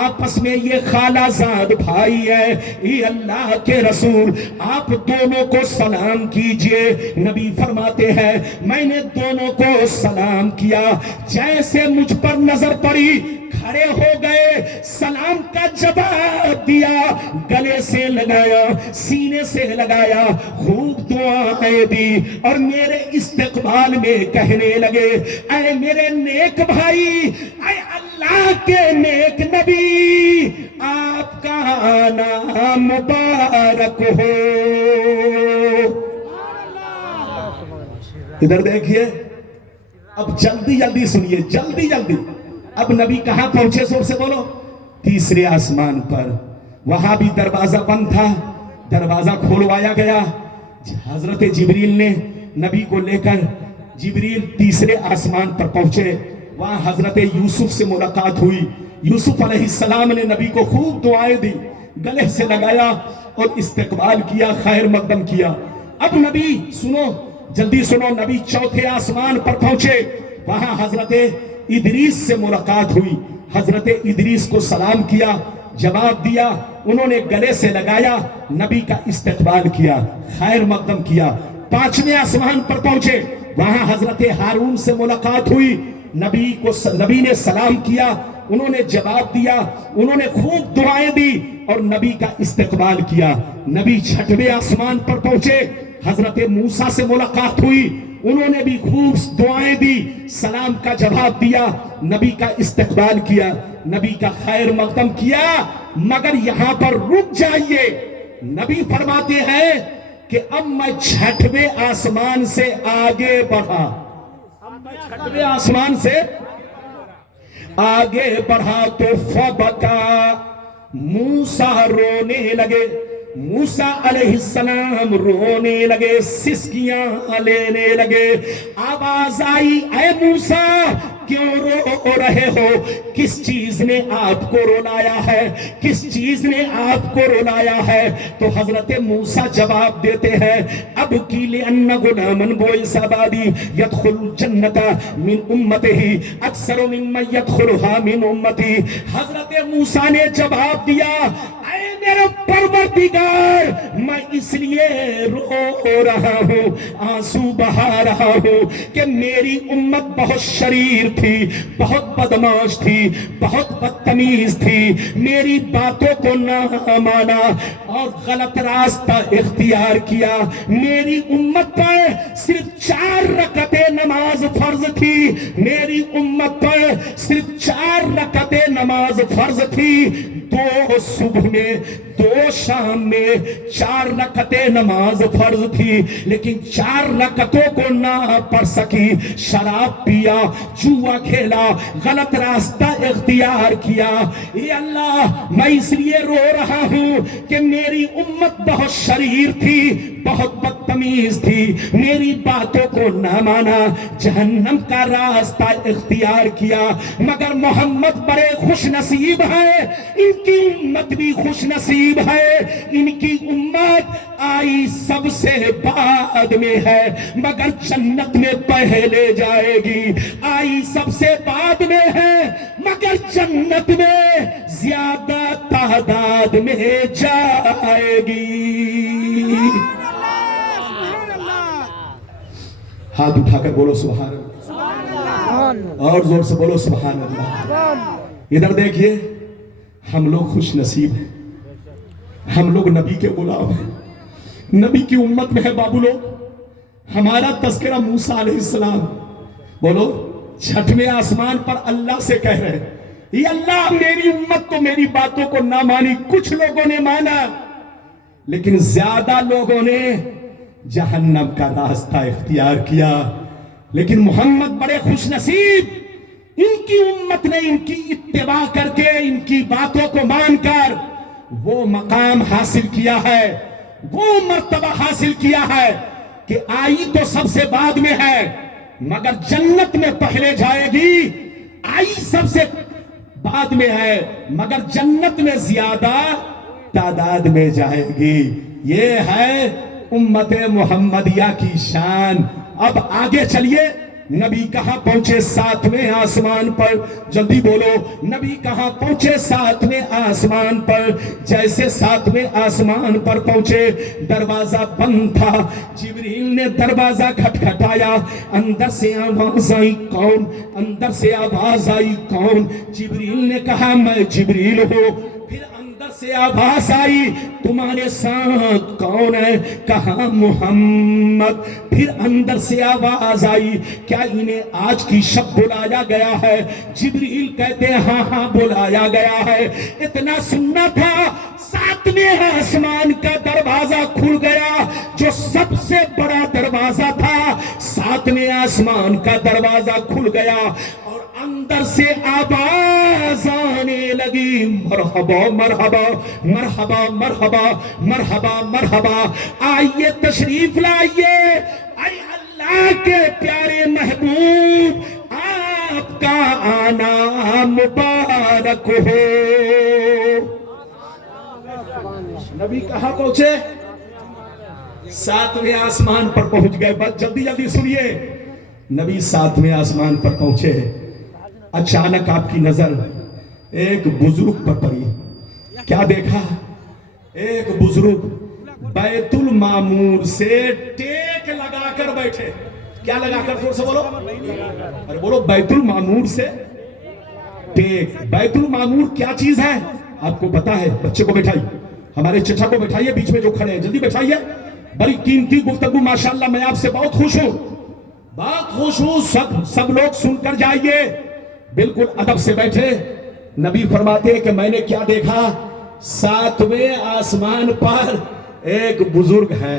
آپس میں یہ خالہ زاد بھائی ہے. اے اللہ کے رسول، آپ دونوں کو سلام کیجئے. نبی فرماتے ہیں میں نے دونوں کو سلام کیا، جیسے مجھ پر نظر پڑی کھڑے ہو گئے، سلام کا جواب دیا، گلے سے لگایا، سینے سے لگایا، خوب دعائیں دی اور میرے استقبال میں کہنے لگے اے میرے نیک بھائی، اے اللہ کے نیک نبی، آپ کا آنا مبارک ہو. ادھر دیکھیے، اب جلدی جلدی سنیے، جلدی جلدی. اب نبی کہاں پہنچے؟ زور سے بولو. تیسرے آسمان پر. وہاں بھی دروازہ بند تھا، دروازہ کھولوایا گیا. حضرت جبریل نے نبی کو لے کر جبریل تیسرے آسمان پر پہنچے. وہاں حضرت یوسف سے ملاقات ہوئی. یوسف علیہ السلام نے نبی کو خوب دعائیں دی, گلے سے لگایا اور استقبال کیا, خیر مقدم کیا. اب نبی سنو, جلدی سنو, نبی چوتھے آسمان پر پہنچے. وہاں حضرت ادریس سے ملاقات ہوئی. حضرت ادریس کو سلام کیا, جواب دیا, انہوں نے گلے سے لگایا, نبی کا استقبال کیا, خیر مقدم کیا. پانچویں آسمان پر پہنچے. وہاں حضرت ہارون سے ملاقات ہوئی. نبی نے سلام کیا, انہوں نے جواب دیا, انہوں نے خوب دعائیں دی اور نبی کا استقبال کیا. نبی چھٹویں آسمان پر پہنچے. حضرت موسیٰ سے ملاقات ہوئی. انہوں نے بھی خوب دعائیں دی, سلام کا جواب دیا, نبی کا استقبال کیا, نبی کا خیر مقدم کیا. مگر یہاں پر رک جائیے. نبی فرماتے ہیں کہ اب میں چھٹویں آسمان سے آگے بڑھا. چھٹویں آسمان سے آگے بڑھا تو فبکا, موسیٰ رونے لگے. موسیٰ علیہ السلام رونے لگے, سسکیاں لینے لگے. آواز آئی, اے موسیٰ کیوں رو رہے ہو؟ کس چیز نے آپ کو رلایا ہے؟ کس چیز نے آپ کو رلایا ہے؟ تو حضرت موسیٰ جواب دیتے ہیں, اب کی لئن غلامن بوئس بعدی یدخل جنت من امتہی اکثر ممن یدخلها من امتی. حضرت موسیٰ نے جواب دیا, اے میرے پروردگار, میں اس لیے رو رہا ہوں, آنسو بہا رہا ہوں کہ میری امت بہت شریر تھی, بہت بدماش تھی, بہت بدتمیز تھی, میری باتوں کو نہ مانا اور غلط راستہ اختیار کیا. میری امت پر صرف 4 رکعتیں نماز فرض تھی. میری امت پر صرف 4 رکعتیں نماز فرض تھی. 2 صبح میں 2 شام میں 4 رکعتیں نماز فرض تھی, لیکن 4 رکعتوں کو نہ پڑھ سکی. شراب پیا, جوا کھیلا, غلط راستہ اختیار کیا. اے اللہ, میں اس لیے رو رہا ہوں کہ میری امت بہت شریر تھی, بہت بدتمیز تھی, میری باتوں کو نہ مانا, جہنم کا راستہ اختیار کیا. مگر محمد بڑے خوش نصیب ہیں, ان کی امت بھی خوش نصیب ہے. ان کی امت آئی سب سے بعد میں ہے, مگر جنت میں پہلے جائے گی. آئی سب سے بعد میں ہے, مگر جنت میں زیادہ تعداد میں جائے گی. ہاتھ اٹھا کر بولو سبحان اللہ, اور زور سے بولو سبحان اللہ. ادھر دیکھیے, ہم لوگ خوش نصیب ہیں, ہم لوگ نبی کے غلام ہیں, نبی کی امت میں ہے بابو لوگ. ہمارا تذکرہ موسیٰ علیہ السلام, بولو, چھٹویں آسمان پر اللہ سے کہہ رہے, یہ اللہ میری امت کو, میری باتوں کو نہ مانی. کچھ لوگوں نے مانا, لیکن زیادہ لوگوں نے جہنم کا راستہ اختیار کیا. لیکن محمد بڑے خوش نصیب, ان کی امت نے ان کی اتباع کر کے, ان کی باتوں کو مان کر وہ مقام حاصل کیا ہے, وہ مرتبہ حاصل کیا ہے کہ آئی تو سب سے بعد میں ہے, مگر جنت میں پہلے جائے گی. آئی سب سے بعد میں ہے, مگر جنت میں زیادہ تعداد میں جائے گی. یہ ہے امت محمدیہ کی شان. اب آگے چلیے, نبی کہاں پہنچے؟ 7ویں آسمان پر. جلدی بولو, نبی کہاں پہنچے؟ 7ویں آسمان پر. جیسے 7ویں آسمان پر پہنچے, دروازہ بند تھا. جبریل نے دروازہ کھٹکھٹایا, اندر سے آواز آئی, کون؟ اندر سے آواز آئی, کون؟ جبریل نے کہا, میں جبریل ہوں. پھر اندر سے آواز آئی, تمہارے ساتھ کون ہے؟ کہا, محمد. پھر اندر سے آواز آئی, کیا انہیں آج کی شب بلایا گیا ہے؟ جبریل کہتے ہیں, ہاں ہاں بلایا گیا ہے. اتنا سننا تھا, 7ویں آسمان کا دروازہ کھل گیا, جو سب سے بڑا دروازہ تھا. 7ویں آسمان کا دروازہ کھل گیا اور اندر سے آواز آنے لگی, مرحبا مرحبا مرحبا مرحبا مرحبا مرحبا, آئیے تشریف لائیے. اے اللہ کے پیارے محبوب آپ کا آنا مبارک ہو۔ نبی کہاں پہنچے؟ ساتویں آسمان پر پہنچ گئے۔ بس جلدی جلدی سنیے، نبی ساتویں آسمان پر پہنچے، اچانک آپ کی نظر ایک بزرگ پر پڑی۔ کیا دیکھا؟ ایک بزرگ بیت المعمور سے ٹیک لگا کر بیٹھے۔ کیا لگا کر؟ زور سے بولو، ارے بولو، بیت المعمور سے ٹیک۔ بیت المعمور کیا چیز ہے آپ کو پتا ہے؟ بچے کو بٹھائیے، ہمارے چچا کو بٹھائیے، بیچ میں جو کھڑے ہیں جلدی بٹھائیے۔ بڑی قیمتی گفتگو، ماشاءاللہ میں آپ سے بہت خوش ہوں، بہت خوش ہوں۔ سب لوگ سن کر جائیے، بالکل ادب سے بیٹھے۔ نبی فرماتے ہیں کہ میں نے کیا دیکھا؟ ساتویں آسمان پر ایک بزرگ ہے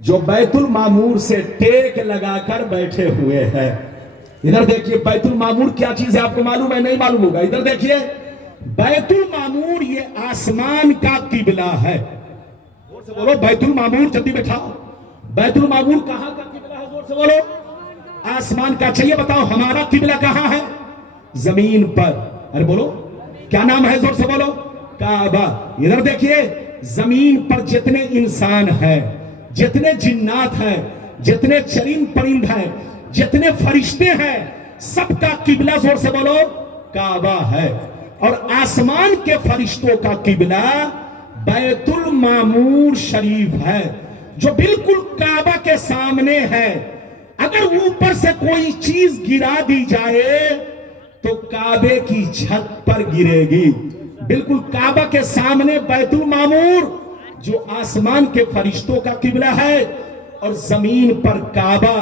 جو بیت المعمور سے ٹیک لگا کر بیٹھے ہوئے ہیں۔ ادھر دیکھیے، بیت المعمور کیا چیز ہے آپ کو معلوم ہے؟ نہیں معلوم ہوگا۔ ادھر دیکھیے، بیت المعمور یہ آسمان کا قبلہ ہے۔ زور سے بولو، بیت المعمور، جلدی بٹھاؤ۔ بیت المعمور کہاں کا قبلہ ہے؟ زور سے بولو، آسمان کا۔ چاہیے بتاؤ ہمارا قبلہ کہاں ہے؟ زمین پر۔ ارے بولو، کیا نام ہے؟ زور سے بولو، کعبہ۔ ادھر دیکھیے، زمین پر جتنے انسان ہیں، جتنے جنات ہیں، جتنے چرند پرند ہیں، جتنے فرشتے ہیں، سب کا قبلہ زور سے بولو کعبہ ہے۔ اور آسمان کے فرشتوں کا قبلہ بیت المعمور شریف ہے، جو بالکل کعبہ کے سامنے ہے۔ اگر اوپر سے کوئی چیز گرا دی جائے تو کعبے کی چھت پر گرے گی۔ بالکل کعبہ کے سامنے بیت المعمور جو آسمان کے فرشتوں کا قبلہ ہے، اور زمین پر کعبہ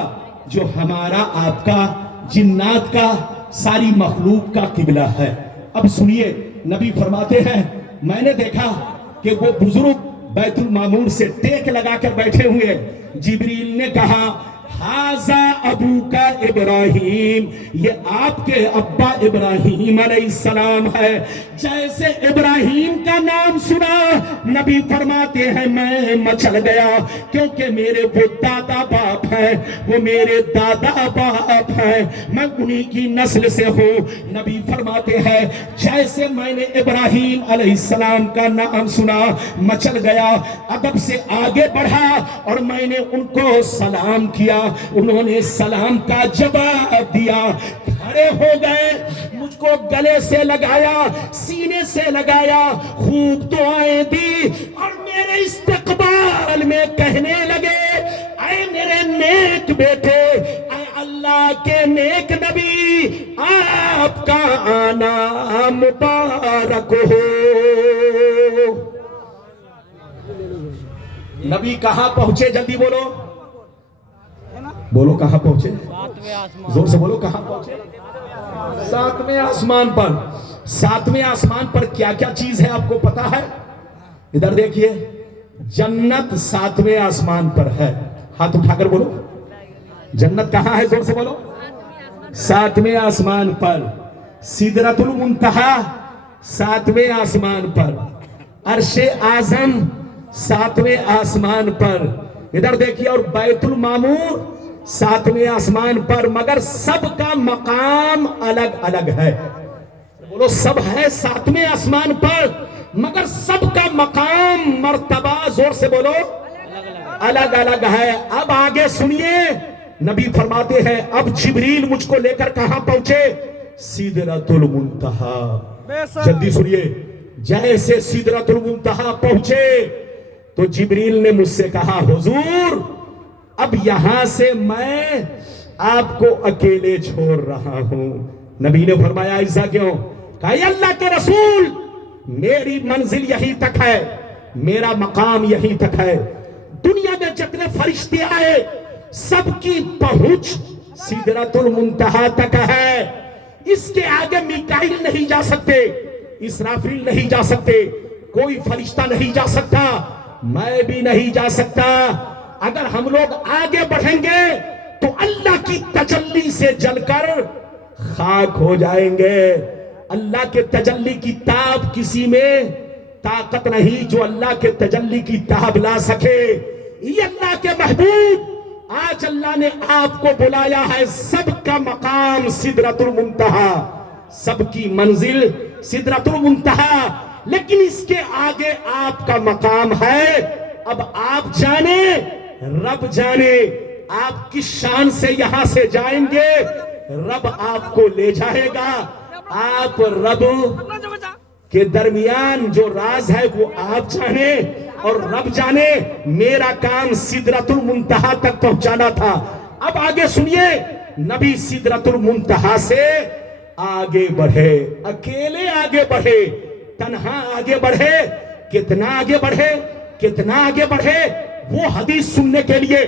جو ہمارا آپ کا، جنات کا، ساری مخلوق کا قبلہ ہے۔ اب سنیے، نبی فرماتے ہیں میں نے دیکھا کہ وہ بزرگ بیت المعمور سے ٹیک لگا کر بیٹھے ہوئے۔ جبریل نے کہا ھذا ابوکا ابراہیم، یہ آپ کے ابا ابراہیم علیہ السلام ہے۔ جیسے ابراہیم کا نام سنا، نبی فرماتے ہیں میں مچل گیا، کیونکہ میرے وہ دادا باپ ہیں، وہ میرے دادا باپ ہیں، میں انہی کی نسل سے ہوں۔ نبی فرماتے ہیں جیسے میں نے ابراہیم علیہ السلام کا نام سنا، مچل گیا، ادب سے آگے بڑھا اور میں نے ان کو سلام کیا۔ انہوں نے سلام کا جواب دیا، کھڑے ہو گئے، مجھ کو گلے سے لگایا، سینے سے لگایا، خوب دعائیں دی، اور میرے استقبال میں کہنے لگے اے میرے نیک بیٹے، اے اللہ کے نیک نبی، آپ کا آنا مبارک ہو۔ نبی کہاں پہنچے؟ جلدی بولو، بولو کہاں پہنچے؟ زور سے بولو، کہاں پہنچے؟ ساتویں آسمان پر۔ ساتویں آسمان پر کیا کیا چیز ہے آپ کو پتا ہے؟ ادھر دیکھیے، جنت ساتویں آسمان پر ہے۔ ہاتھ اٹھا کر بولو، جنت کہاں ہے؟ زور سے بولو، ساتویں آسمان پر۔ سدرۃ المنتہا ساتویں آسمان پر۔ عرش اعظم ساتویں آسمان پر۔ ادھر دیکھیے، اور بیت المعمور ساتویں آسمان پر، مگر سب کا مقام الگ الگ ہے۔ بولو، سب ہے ساتویں آسمان پر، مگر سب کا مقام، مرتبہ، زور سے بولو، الگ الگ ہے۔ اب آگے سنیے، نبی فرماتے ہیں اب جبریل مجھ کو لے کر کہاں پہنچے؟ سدرۃ المنتہا۔ جلدی سنیے، جیسے سدرۃ المنتہا پہنچے تو جبریل نے مجھ سے کہا حضور اب یہاں سے میں آپ کو اکیلے چھوڑ رہا ہوں۔ نبی نے فرمایا ایسا کیوں؟ کہا اے اللہ کے رسول، میری منزل یہی تک ہے، میرا مقام یہی تک ہے، دنیا میں جتنے فرشتے آئے سب کی پہنچ سدرۃ المنتہا تک ہے، اس کے آگے میکائیل نہیں جا سکتے، اسرافیل نہیں جا سکتے، کوئی فرشتہ نہیں جا سکتا، میں بھی نہیں جا سکتا۔ اگر ہم لوگ آگے بڑھیں گے تو اللہ کی تجلی سے جل کر خاک ہو جائیں گے۔ اللہ کے تجلی کی تاب کسی میں طاقت نہیں جو اللہ کے تجلی کی تاب لا سکے۔ یہ اللہ کے محبوب آج اللہ نے آپ کو بلایا ہے، سب کا مقام سدرۃ المنتہا، سب کی منزل سدرۃ المنتہا، لیکن اس کے آگے آپ کا مقام ہے۔ اب آپ جانے، رب جانے آپ کس شان سے یہاں سے جائیں گے، رب آپ کو لے جائے گا۔ آپ رب کے درمیان جو راز ہے وہ آپ جانے اور رب جانے، میرا کام سدرۃ المنتہا تک پہنچانا تھا۔ اب آگے سنیے، نبی سدرۃ المنتہا سے آگے بڑھے، اکیلے آگے بڑھے، تنہا آگے بڑھے۔ کتنا آگے بڑھے، کتنا آگے بڑھے، وہ حدیث سننے کے لیے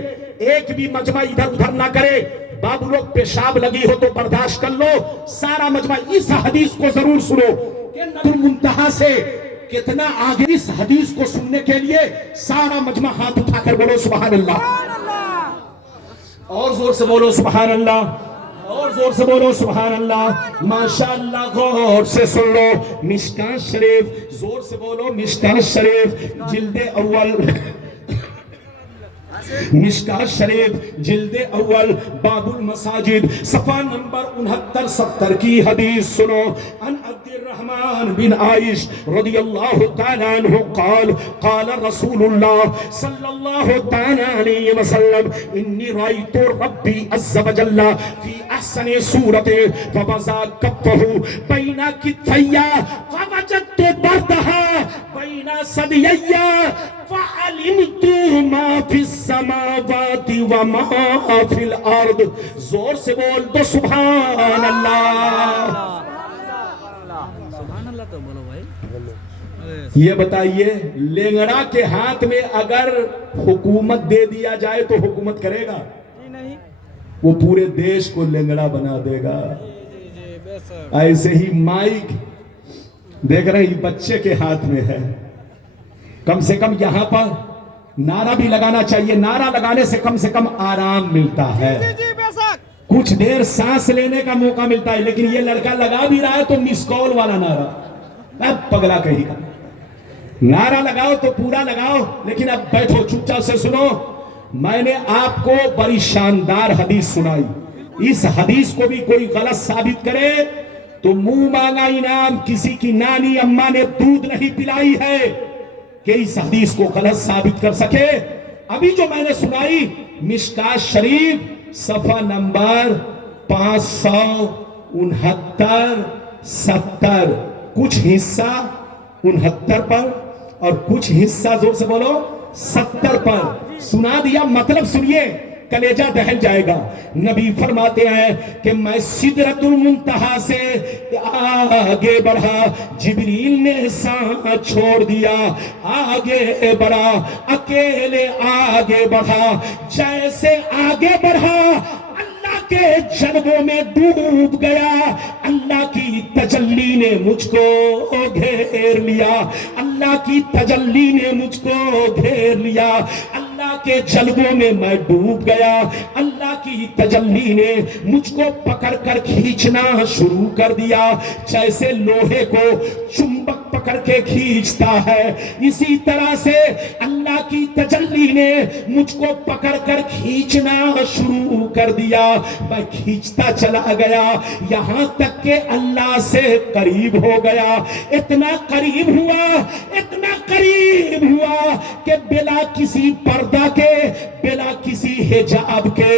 ایک بھی مجمع ادھر ادھر نہ کرے۔ بابو لوگ پیشاب لگی ہو تو برداشت کر لو، سارا مجمع اس حدیث کو ضرور سنو کہ نبی منتہا سے کتنا آگے۔ اس حدیث کو سننے کے لیے سارا مجمع ہاتھ اٹھا کر بولو سبحان اللہ، اور زور سے بولو سبحان اللہ، اور زور سے بولو سبحان اللہ۔ ماشاءاللہ، غور سے سن لو، مشکاۃ شریف، زور سے بولو مشکاۃ شریف جلد اول، مشکاۃ شریف جلد اول باب المساجد صفحہ نمبر 69-70 کی حدیث سنو۔ عن عبد الرحمن بن عائش رضی اللہ تعالی عنہ قال قال رسول اللہ صلی اللہ تعالی علیہ وسلم انی رأیت ربی عز وجل فی احسن صورت فوضع کفہ بین کتفی فوجدت بردها بین ثدیی فعلمت ما فی السماوات وما فی الارض۔ زور سے بول دو سبحان اللہ۔ یہ بتائیے، لنگڑا کے ہاتھ میں اگر حکومت دے دیا جائے تو حکومت کرے گا؟ وہ پورے دیش کو لنگڑا بنا دے گا۔ ایسے ہی مائک دیکھ رہے ہیں بچے کے ہاتھ میں ہے، کم سے کم یہاں پر نعرہ بھی لگانا چاہیے، نعرہ لگانے سے کم آرام ملتا ہے، کچھ دیر سانس لینے کا موقع ملتا ہے۔ لیکن یہ لڑکا لگا بھی رہا ہے تو مس کال والا نعرہ، اب پگلا کہیں گا، نعرہ لگاؤ تو پورا لگاؤ، لیکن اب بیٹھو چپ چاپ سے سنو۔ میں نے آپ کو بڑی شاندار حدیث سنائی، اس حدیث کو بھی کوئی غلط ثابت کرے تو منہ مانگا انعام، کسی کی نانی اماں نے دودھ نہیں پلائی ہے کہ اس حدیث کو غلط ثابت کر سکے۔ ابھی جو میں نے سنائی مشکاۃ شریف صفحہ نمبر 569 70، کچھ حصہ 69 پر اور کچھ حصہ زور سے بولو 70 پر سنا دیا۔ مطلب سنیے، کلیجہ دہل جائے گا۔ نبی فرماتے ہیں کہ میں سدرۃ المنتہا سے آگے بڑھا، جبریل نے سانس چھوڑ دیا، آگے بڑھا، اکیلے آگے بڑھا، جیسے آگے بڑھا اللہ کے جلووں میں ڈوب گیا، اللہ کی تجلی نے مجھ کو گھیر لیا، اللہ کی تجلی نے مجھ کو گھیر لیا، اللہ کے جلووں میں میں ڈوب گیا، اللہ کی تجلی نے مجھ کو پکڑ کر کھینچنا شروع کر دیا، جیسے لوہے کو چمبک پکڑ کے کھینچتا ہے، اسی طرح سے اللہ کی تجلی نے مجھ کو پکڑ کر کھینچنا شروع کر دیا۔ میں کھینچتا چلا گیا یہاں تک کہ اللہ سے قریب ہو گیا، اتنا قریب ہوا، اتنا قریب ہوا کہ بلا کسی پردہ کے، بلا کسی حجاب کے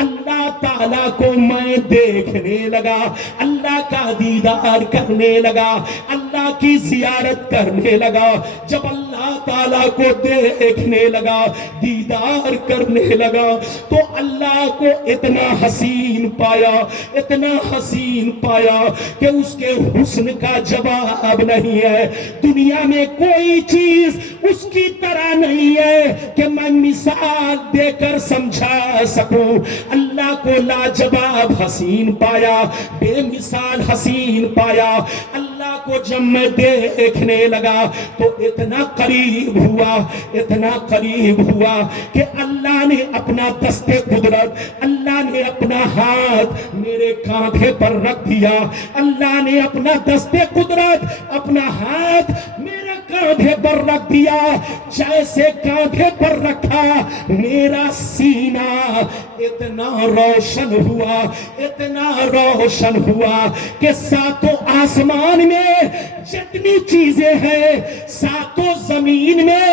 اللہ تعالیٰ کو میں دیکھنے لگا، اللہ کا دیدار کرنے لگا، اللہ کی زیارت کرنے لگا۔ جب اللہ تعالیٰ کو دیکھنے لگا، دیدار کرنے لگا تو اللہ کو اتنا حسین پایا، اتنا حسین پایا کہ اس کے حسن کا جواب نہیں ہے۔ دنیا میں کوئی چیز اس کی طرح نہیں ہے کہ میں مثال دے کر سمجھا سکوں۔ اللہ کو لاجواب حسین پایا، بے مثال حسین پایا۔ اللہ کو جب میں دیکھنے لگا تو اتنا قریب ہوا، اتنا قریب ہوا کہ اللہ نے اپنا دست قدرت، اللہ نے اپنا ہاتھ میرے کاندھے پر رکھ دیا، اللہ نے اپنا دست قدرت، اپنا ہاتھ میرے کاندھے پر رکھ دیا، جیسے کاندھے پر رکھا میرا سینہ اتنا روشن ہوا، اتنا روشن ہوا کہ ساتوں آسمان میں جتنی چیزیں ہیں، ساتوں زمین میں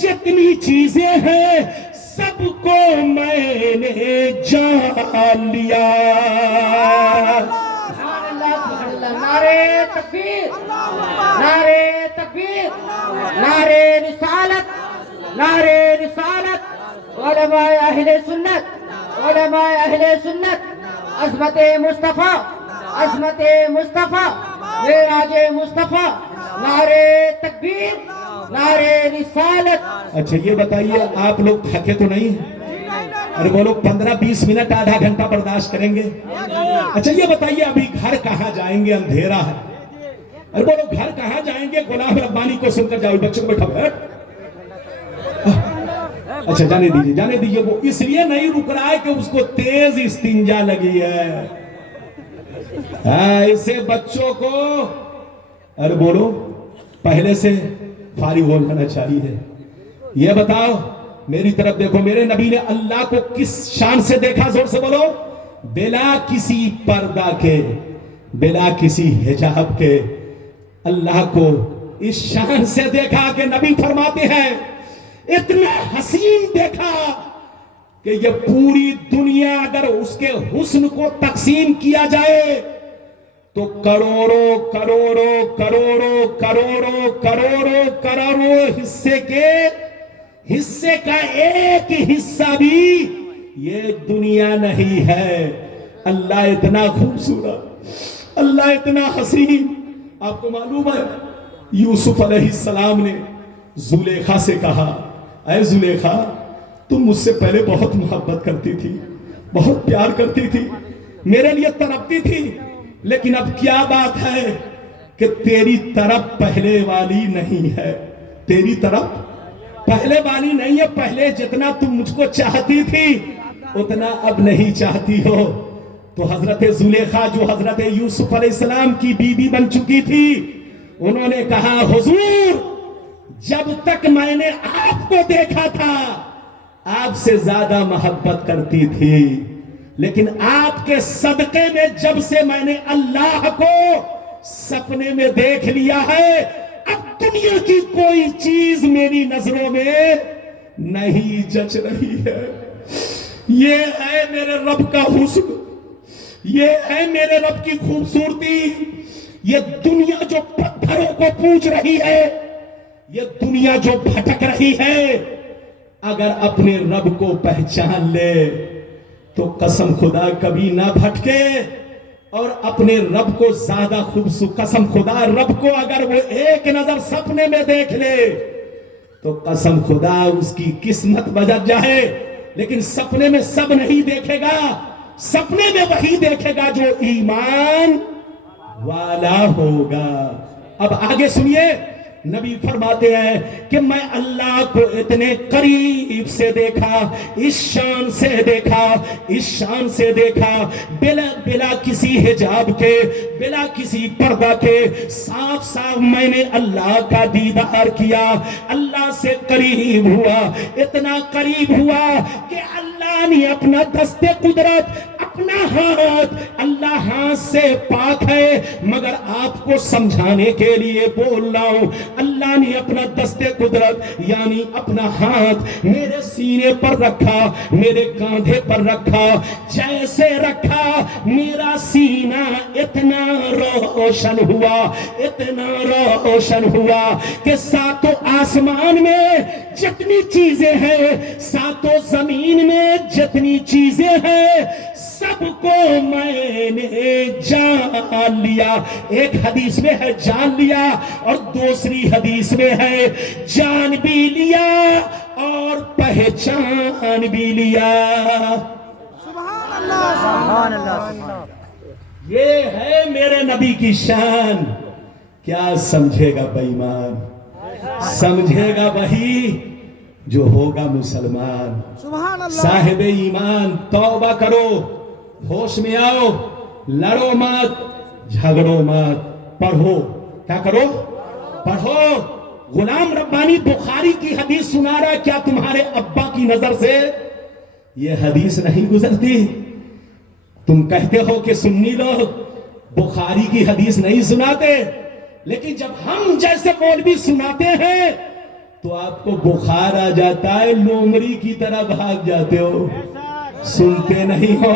جتنی چیزیں ہیں، سب کو میں نے جان لیا۔ نعرے تکبیر، نعرے تکبیر، نعرے رسالت، نعرے رسالت، علماء اہل سنت، علماء اہل سنت، عظمت مصطفیٰ، عظمت مصطفیٰ، معراج مصطفیٰ، نعرے تکبیر، نعرے رسالت۔ اچھا یہ بتائیے آپ لوگ تھکے تو نہیں؟ ارے بولو 15-20 منٹ آدھا گھنٹہ برداشت کریں گے؟ اچھا یہ بتائیے ابھی گھر کہاں جائیں گے؟ اندھیرا ہے۔ ارے بولو گھر کہاں جائیں گے؟ غلام ربانی کو سن کر جاؤ، بچوں کو بیٹھا بیٹھ۔ اچھا جانے دیجئے، جانے دیجئے، وہ اس لیے نہیں رک رہا ہے کہ اس کو تیز استنجا لگی ہے۔ اسے بچوں کو ارے بولو پہلے سے فارغ ہو جانا چاہیے۔ یہ بتاؤ میری طرف دیکھو، میرے نبی نے اللہ کو کس شان سے دیکھا؟ زور سے بولو۔ بلا کسی پردہ کے، بلا کسی حجاب کے اللہ کو اس شان سے دیکھا کہ نبی فرماتے ہیں اتنا حسین دیکھا کہ یہ پوری دنیا اگر اس کے حسن کو تقسیم کیا جائے تو کروڑوں کروڑوں کروڑوں کروڑوں کروڑوں کروڑوں حصے کا ایک حصہ بھی یہ دنیا نہیں ہے۔ اللہ اتنا خوبصورت، اللہ اتنا حسین۔ آپ کو معلوم ہے یوسف علیہ السلام نے زلیخا سے کہا، اے زلیخا تم مجھ سے پہلے بہت محبت کرتی تھی، بہت پیار کرتی تھی، میرے لیے تڑپتی تھی، لیکن اب کیا بات ہے کہ تیری طرف پہلے والی نہیں ہے، تیری طرف پہلے والی نہیں ہے۔ پہلے جتنا تم مجھ کو چاہتی تھی اتنا اب نہیں چاہتی ہو۔ تو حضرت زلیخا جو حضرت یوسف علیہ السلام کی بیوی بن چکی تھی، انہوں نے کہا حضور جب تک میں نے آپ کو دیکھا تھا آپ سے زیادہ محبت کرتی تھی، لیکن آپ کے صدقے میں جب سے میں نے اللہ کو سپنے میں دیکھ لیا ہے، اب دنیا کی کوئی چیز میری نظروں میں نہیں جچ رہی ہے۔ یہ ہے میرے رب کا حسن، یہ ہے میرے رب کی خوبصورتی۔ یہ دنیا جو پتھروں کو پوچھ رہی ہے، یہ دنیا جو بھٹک رہی ہے، اگر اپنے رب کو پہچان لے تو قسم خدا کبھی نہ بھٹکے، اور اپنے رب کو زیادہ خوبصورت، قسم خدا رب کو اگر وہ ایک نظر سپنے میں دیکھ لے تو قسم خدا اس کی قسمت بدل جائے، لیکن سپنے میں سب نہیں دیکھے گا، سپنے میں وہی دیکھے گا جو ایمان والا ہوگا۔ اب آگے سنیے، نبی فرماتے ہیں کہ میں اللہ کو اتنے قریب سے دیکھا، اس شان سے دیکھا، اس شان سے دیکھا، بلا کسی حجاب کے، بلا کسی پردہ کے، صاف صاف میں نے اللہ کا دیدار کیا، اللہ سے قریب ہوا، اتنا قریب ہوا کہ اللہ نے اپنا دست قدرت، اپنا ہاتھ، اللہ ہاتھ سے پاک ہے مگر آپ کو سمجھانے کے لیے بول رہا ہوں، اللہ نے اپنا دست قدرت یعنی اپنا ہاتھ میرے سینے پر رکھا، میرے کاندھے پر رکھا، جیسے رکھا میرا سینہ اتنا روشن ہوا، اتنا روشن ہوا کہ ساتوں آسمان میں جتنی چیزیں ہیں، ساتوں زمین میں جتنی چیزیں ہیں، سب کو میں نے جان لیا۔ ایک حدیث میں ہے جان لیا، اور دوسری حدیث میں ہے جان بھی لیا اور پہچان بھی لیا۔ سبحان اللہ، سبحان اللہ۔ یہ ہے میرے نبی کی شان۔ کیا سمجھے گا بے ایمان؟ سمجھے گا وہی جو ہوگا مسلمان۔ سبحان اللہ۔ صاحب ایمان توبہ کرو، ہوش میں آؤ، لڑو مت، جھگڑو مت، پڑھو، کیا کرو؟ پڑھو، غلام ربانی بخاری کی حدیث سنا رہا ہے، کیا تمہارے ابا کی نظر سے یہ حدیث نہیں گزرتی؟ تم کہتے ہو کہ سنی لوگ بخاری کی حدیث نہیں سناتے، لیکن جب ہم جیسے مولوی سناتے ہیں تو آپ کو بخار آ جاتا ہے، لومڑی کی طرح بھاگ جاتے ہو، سنتے نہیں ہو۔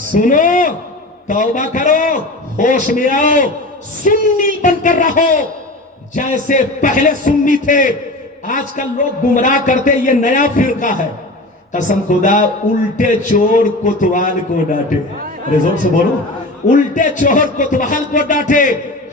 سنو، توبہ کرو، ہوش میں آؤ، سنی بن کر رہو جیسے پہلے سنی تھے۔ آج کل لوگ گمراہ کرتے، یہ نیا فرقہ ہے، قسم خدا الٹے چور کوتوال کو ڈانٹے، ارے زور سے بولو، الٹے چور کوتوال کو ڈانٹے۔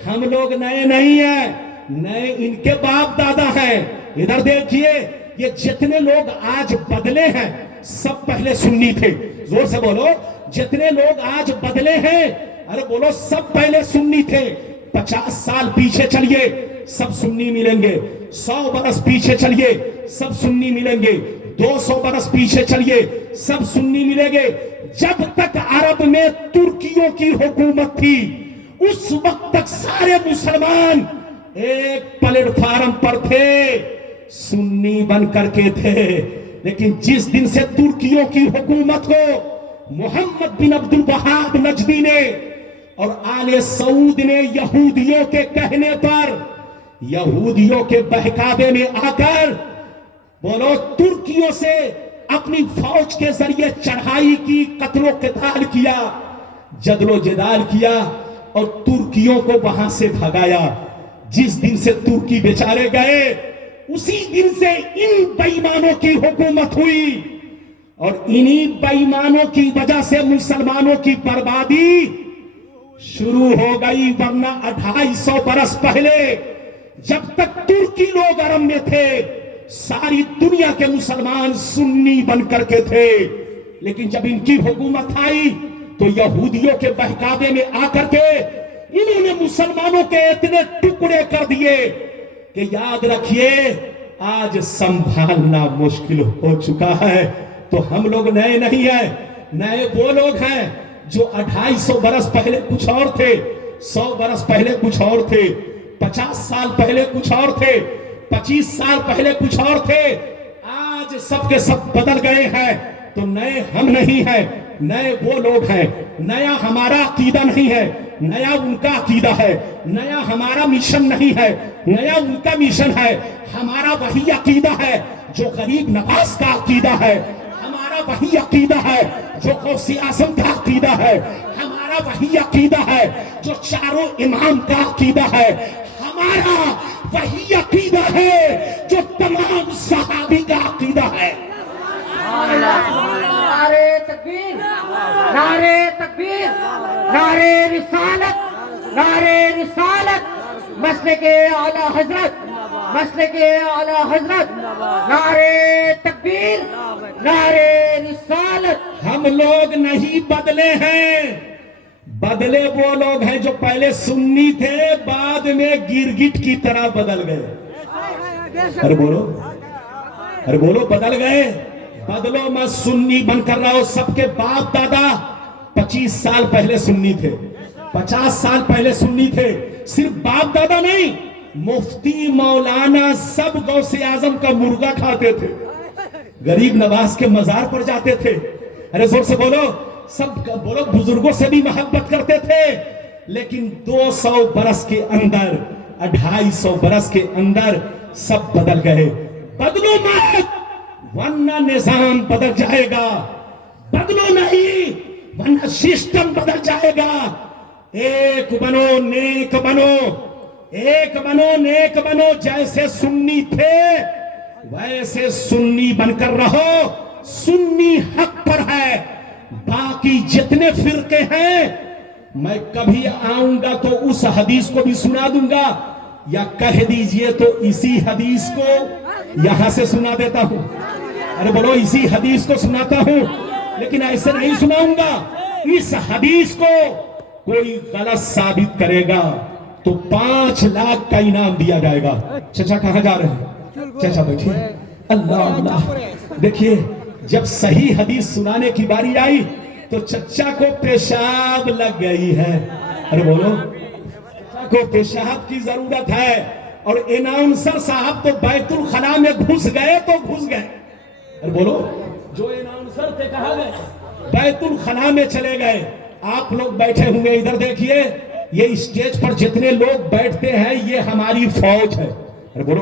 ہم لوگ نئے نہیں ہیں، نئے ان کے باپ دادا ہیں۔ ادھر دیکھیے، یہ جتنے لوگ آج بدلے ہیں سب پہلے سنی تھے، زور سے بولو، جتنے لوگ آج بدلے ہیں، ارے بولو، سب پہلے سنی تھے۔ 50 سال پیچھے چلیے سب سنی ملیں گے، 100 برس پیچھے چلیے سب سنی ملیں گے، 200 برس پیچھے چلیے سب سنی ملیں گے۔ جب تک عرب میں ترکیوں کی حکومت تھی اس وقت تک سارے مسلمان ایک پلیٹ فارم پر تھے، سنی بن کر کے تھے۔ لیکن جس دن سے ترکیوں کی حکومت کو محمد بن عبد الوہاب نجدی نے اور آل سعود نے یہودیوں کے کہنے پر، یہودیوں کے بہکاوے میں آ کر بولو ترکیوں سے اپنی فوج کے ذریعے چڑھائی کی، قتل و قتال کیا، جدل و جدال کیا اور ترکیوں کو وہاں سے بھگایا۔ جس دن سے ترکی بیچارے گئے اسی دن سے ان بے ایمانوں کی حکومت ہوئی، اور انہی بے ایمانوں کی وجہ سے مسلمانوں کی بربادی شروع ہو گئی۔ ورنہ 250 برس پہلے جب تک ترکی لوگ عرب میں تھے ساری دنیا کے مسلمان سنی بن کر کے تھے، لیکن جب ان کی حکومت آئی تو یہودیوں کے بہکاوے میں آ کر کے انہوں نے مسلمانوں کے اتنے ٹکڑے کر دیے کہ یاد رکھیے آج سنبھالنا مشکل ہو چکا ہے۔ تو ہم لوگ نئے نہیں ہیں، نئے وہ لوگ ہیں جو 250 برس پہلے کچھ اور تھے، 100 برس پہلے کچھ اور تھے، 50 سال پہلے کچھ اور تھے، 25 سال پہلے کچھ اور تھے۔ آج سب کے سب بدل گئے ہیں، تو نئے ہم نہیں ہیں، نئے وہ لوگ ہیں۔ نیا ہمارا عقیدہ نہیں ہے، نیا ان کا عقیدہ ہے، نیا ہمارا مشن نہیں ہے، نیا ان کا مشن ہے۔ ہمارا وہی عقیدہ ہے جو غریب نواز کا عقیدہ ہے، ہمارا وہی عقیدہ ہے جو غوث اعظم کا عقیدہ ہے، ہمارا وہی عقیدہ ہے جو چاروں امام کا عقیدہ ہے، ہمارا وہی عقیدہ ہے جو تمام صحابی کا عقیدہ ہے۔ نعرے تکبیر، نعرے تکبیر، نعرے رسالت، نعرے رسالت، مسلک اعلی حضرت، مسلک اعلی حضرت، نعرے تکبیر، نعرے رسالت۔ ہم لوگ نہیں بدلے ہیں، بدلے وہ لوگ ہیں جو پہلے سنی تھے بعد میں گرگٹ کی طرح بدل گئے۔ ارے بولو بدل گئے۔ بدلو میں سنی بن کر رہا ہوں۔ سب کے باپ دادا 25 سال پہلے سنی تھے، 50 سال پہلے سنی تھے۔ صرف باپ دادا نہیں، مفتی مولانا سب غوث اعظم کا مرغا کھاتے تھے، غریب نواز کے مزار پر جاتے تھے۔ ارے زور سے بولو، سب بولو، بزرگوں سے بھی محبت کرتے تھے۔ لیکن 200 برس کے اندر، 250 برس کے اندر سب بدل گئے۔ بدلو مت ورنہ نظام بدل جائے گا، بدلو نہیں ورنہ سسٹم بدل جائے گا۔ ایک بنو، نیک بنو، ایک بنو، نیک بنو۔ جیسے سنی تھے ویسے سنی بن کر رہو، سنی حق پر ہے۔ باقی جتنے فرقے ہیں میں کبھی آؤں گا تو اس حدیث کو بھی سنا دوں گا، یا کہہ دیجئے تو اسی حدیث کو یہاں سے سنا دیتا ہوں۔ ارے بولو، اسی حدیث کو سناتا ہوں، لیکن ایسے نہیں سناؤں گا۔ اس حدیث کو کوئی غلط ثابت کرے گا تو 5 لاکھ کا انعام دیا جائے گا۔ چچا کہاں جا رہے ہیں؟ چچا بیٹھیے۔ اللہ اللہ، دیکھیے جب صحیح حدیث سنانے کی باری آئی تو چچا کو پیشاب لگ گئی ہے۔ ارے بولو، چچا کو پیشاب کی ضرورت ہے۔ اور اناؤنسر صاحب تو بیت الخلا میں گھس گئے تو گھس گئے. ارے بولو, جو اناؤنسر تھے کہاں گئے؟ بیت الخلا میں چلے گئے. آپ لوگ بیٹھے ہوں گے, ادھر دیکھیے, یہ اسٹیج پر جتنے لوگ بیٹھتے ہیں یہ ہماری فوج ہے. ارے بولو.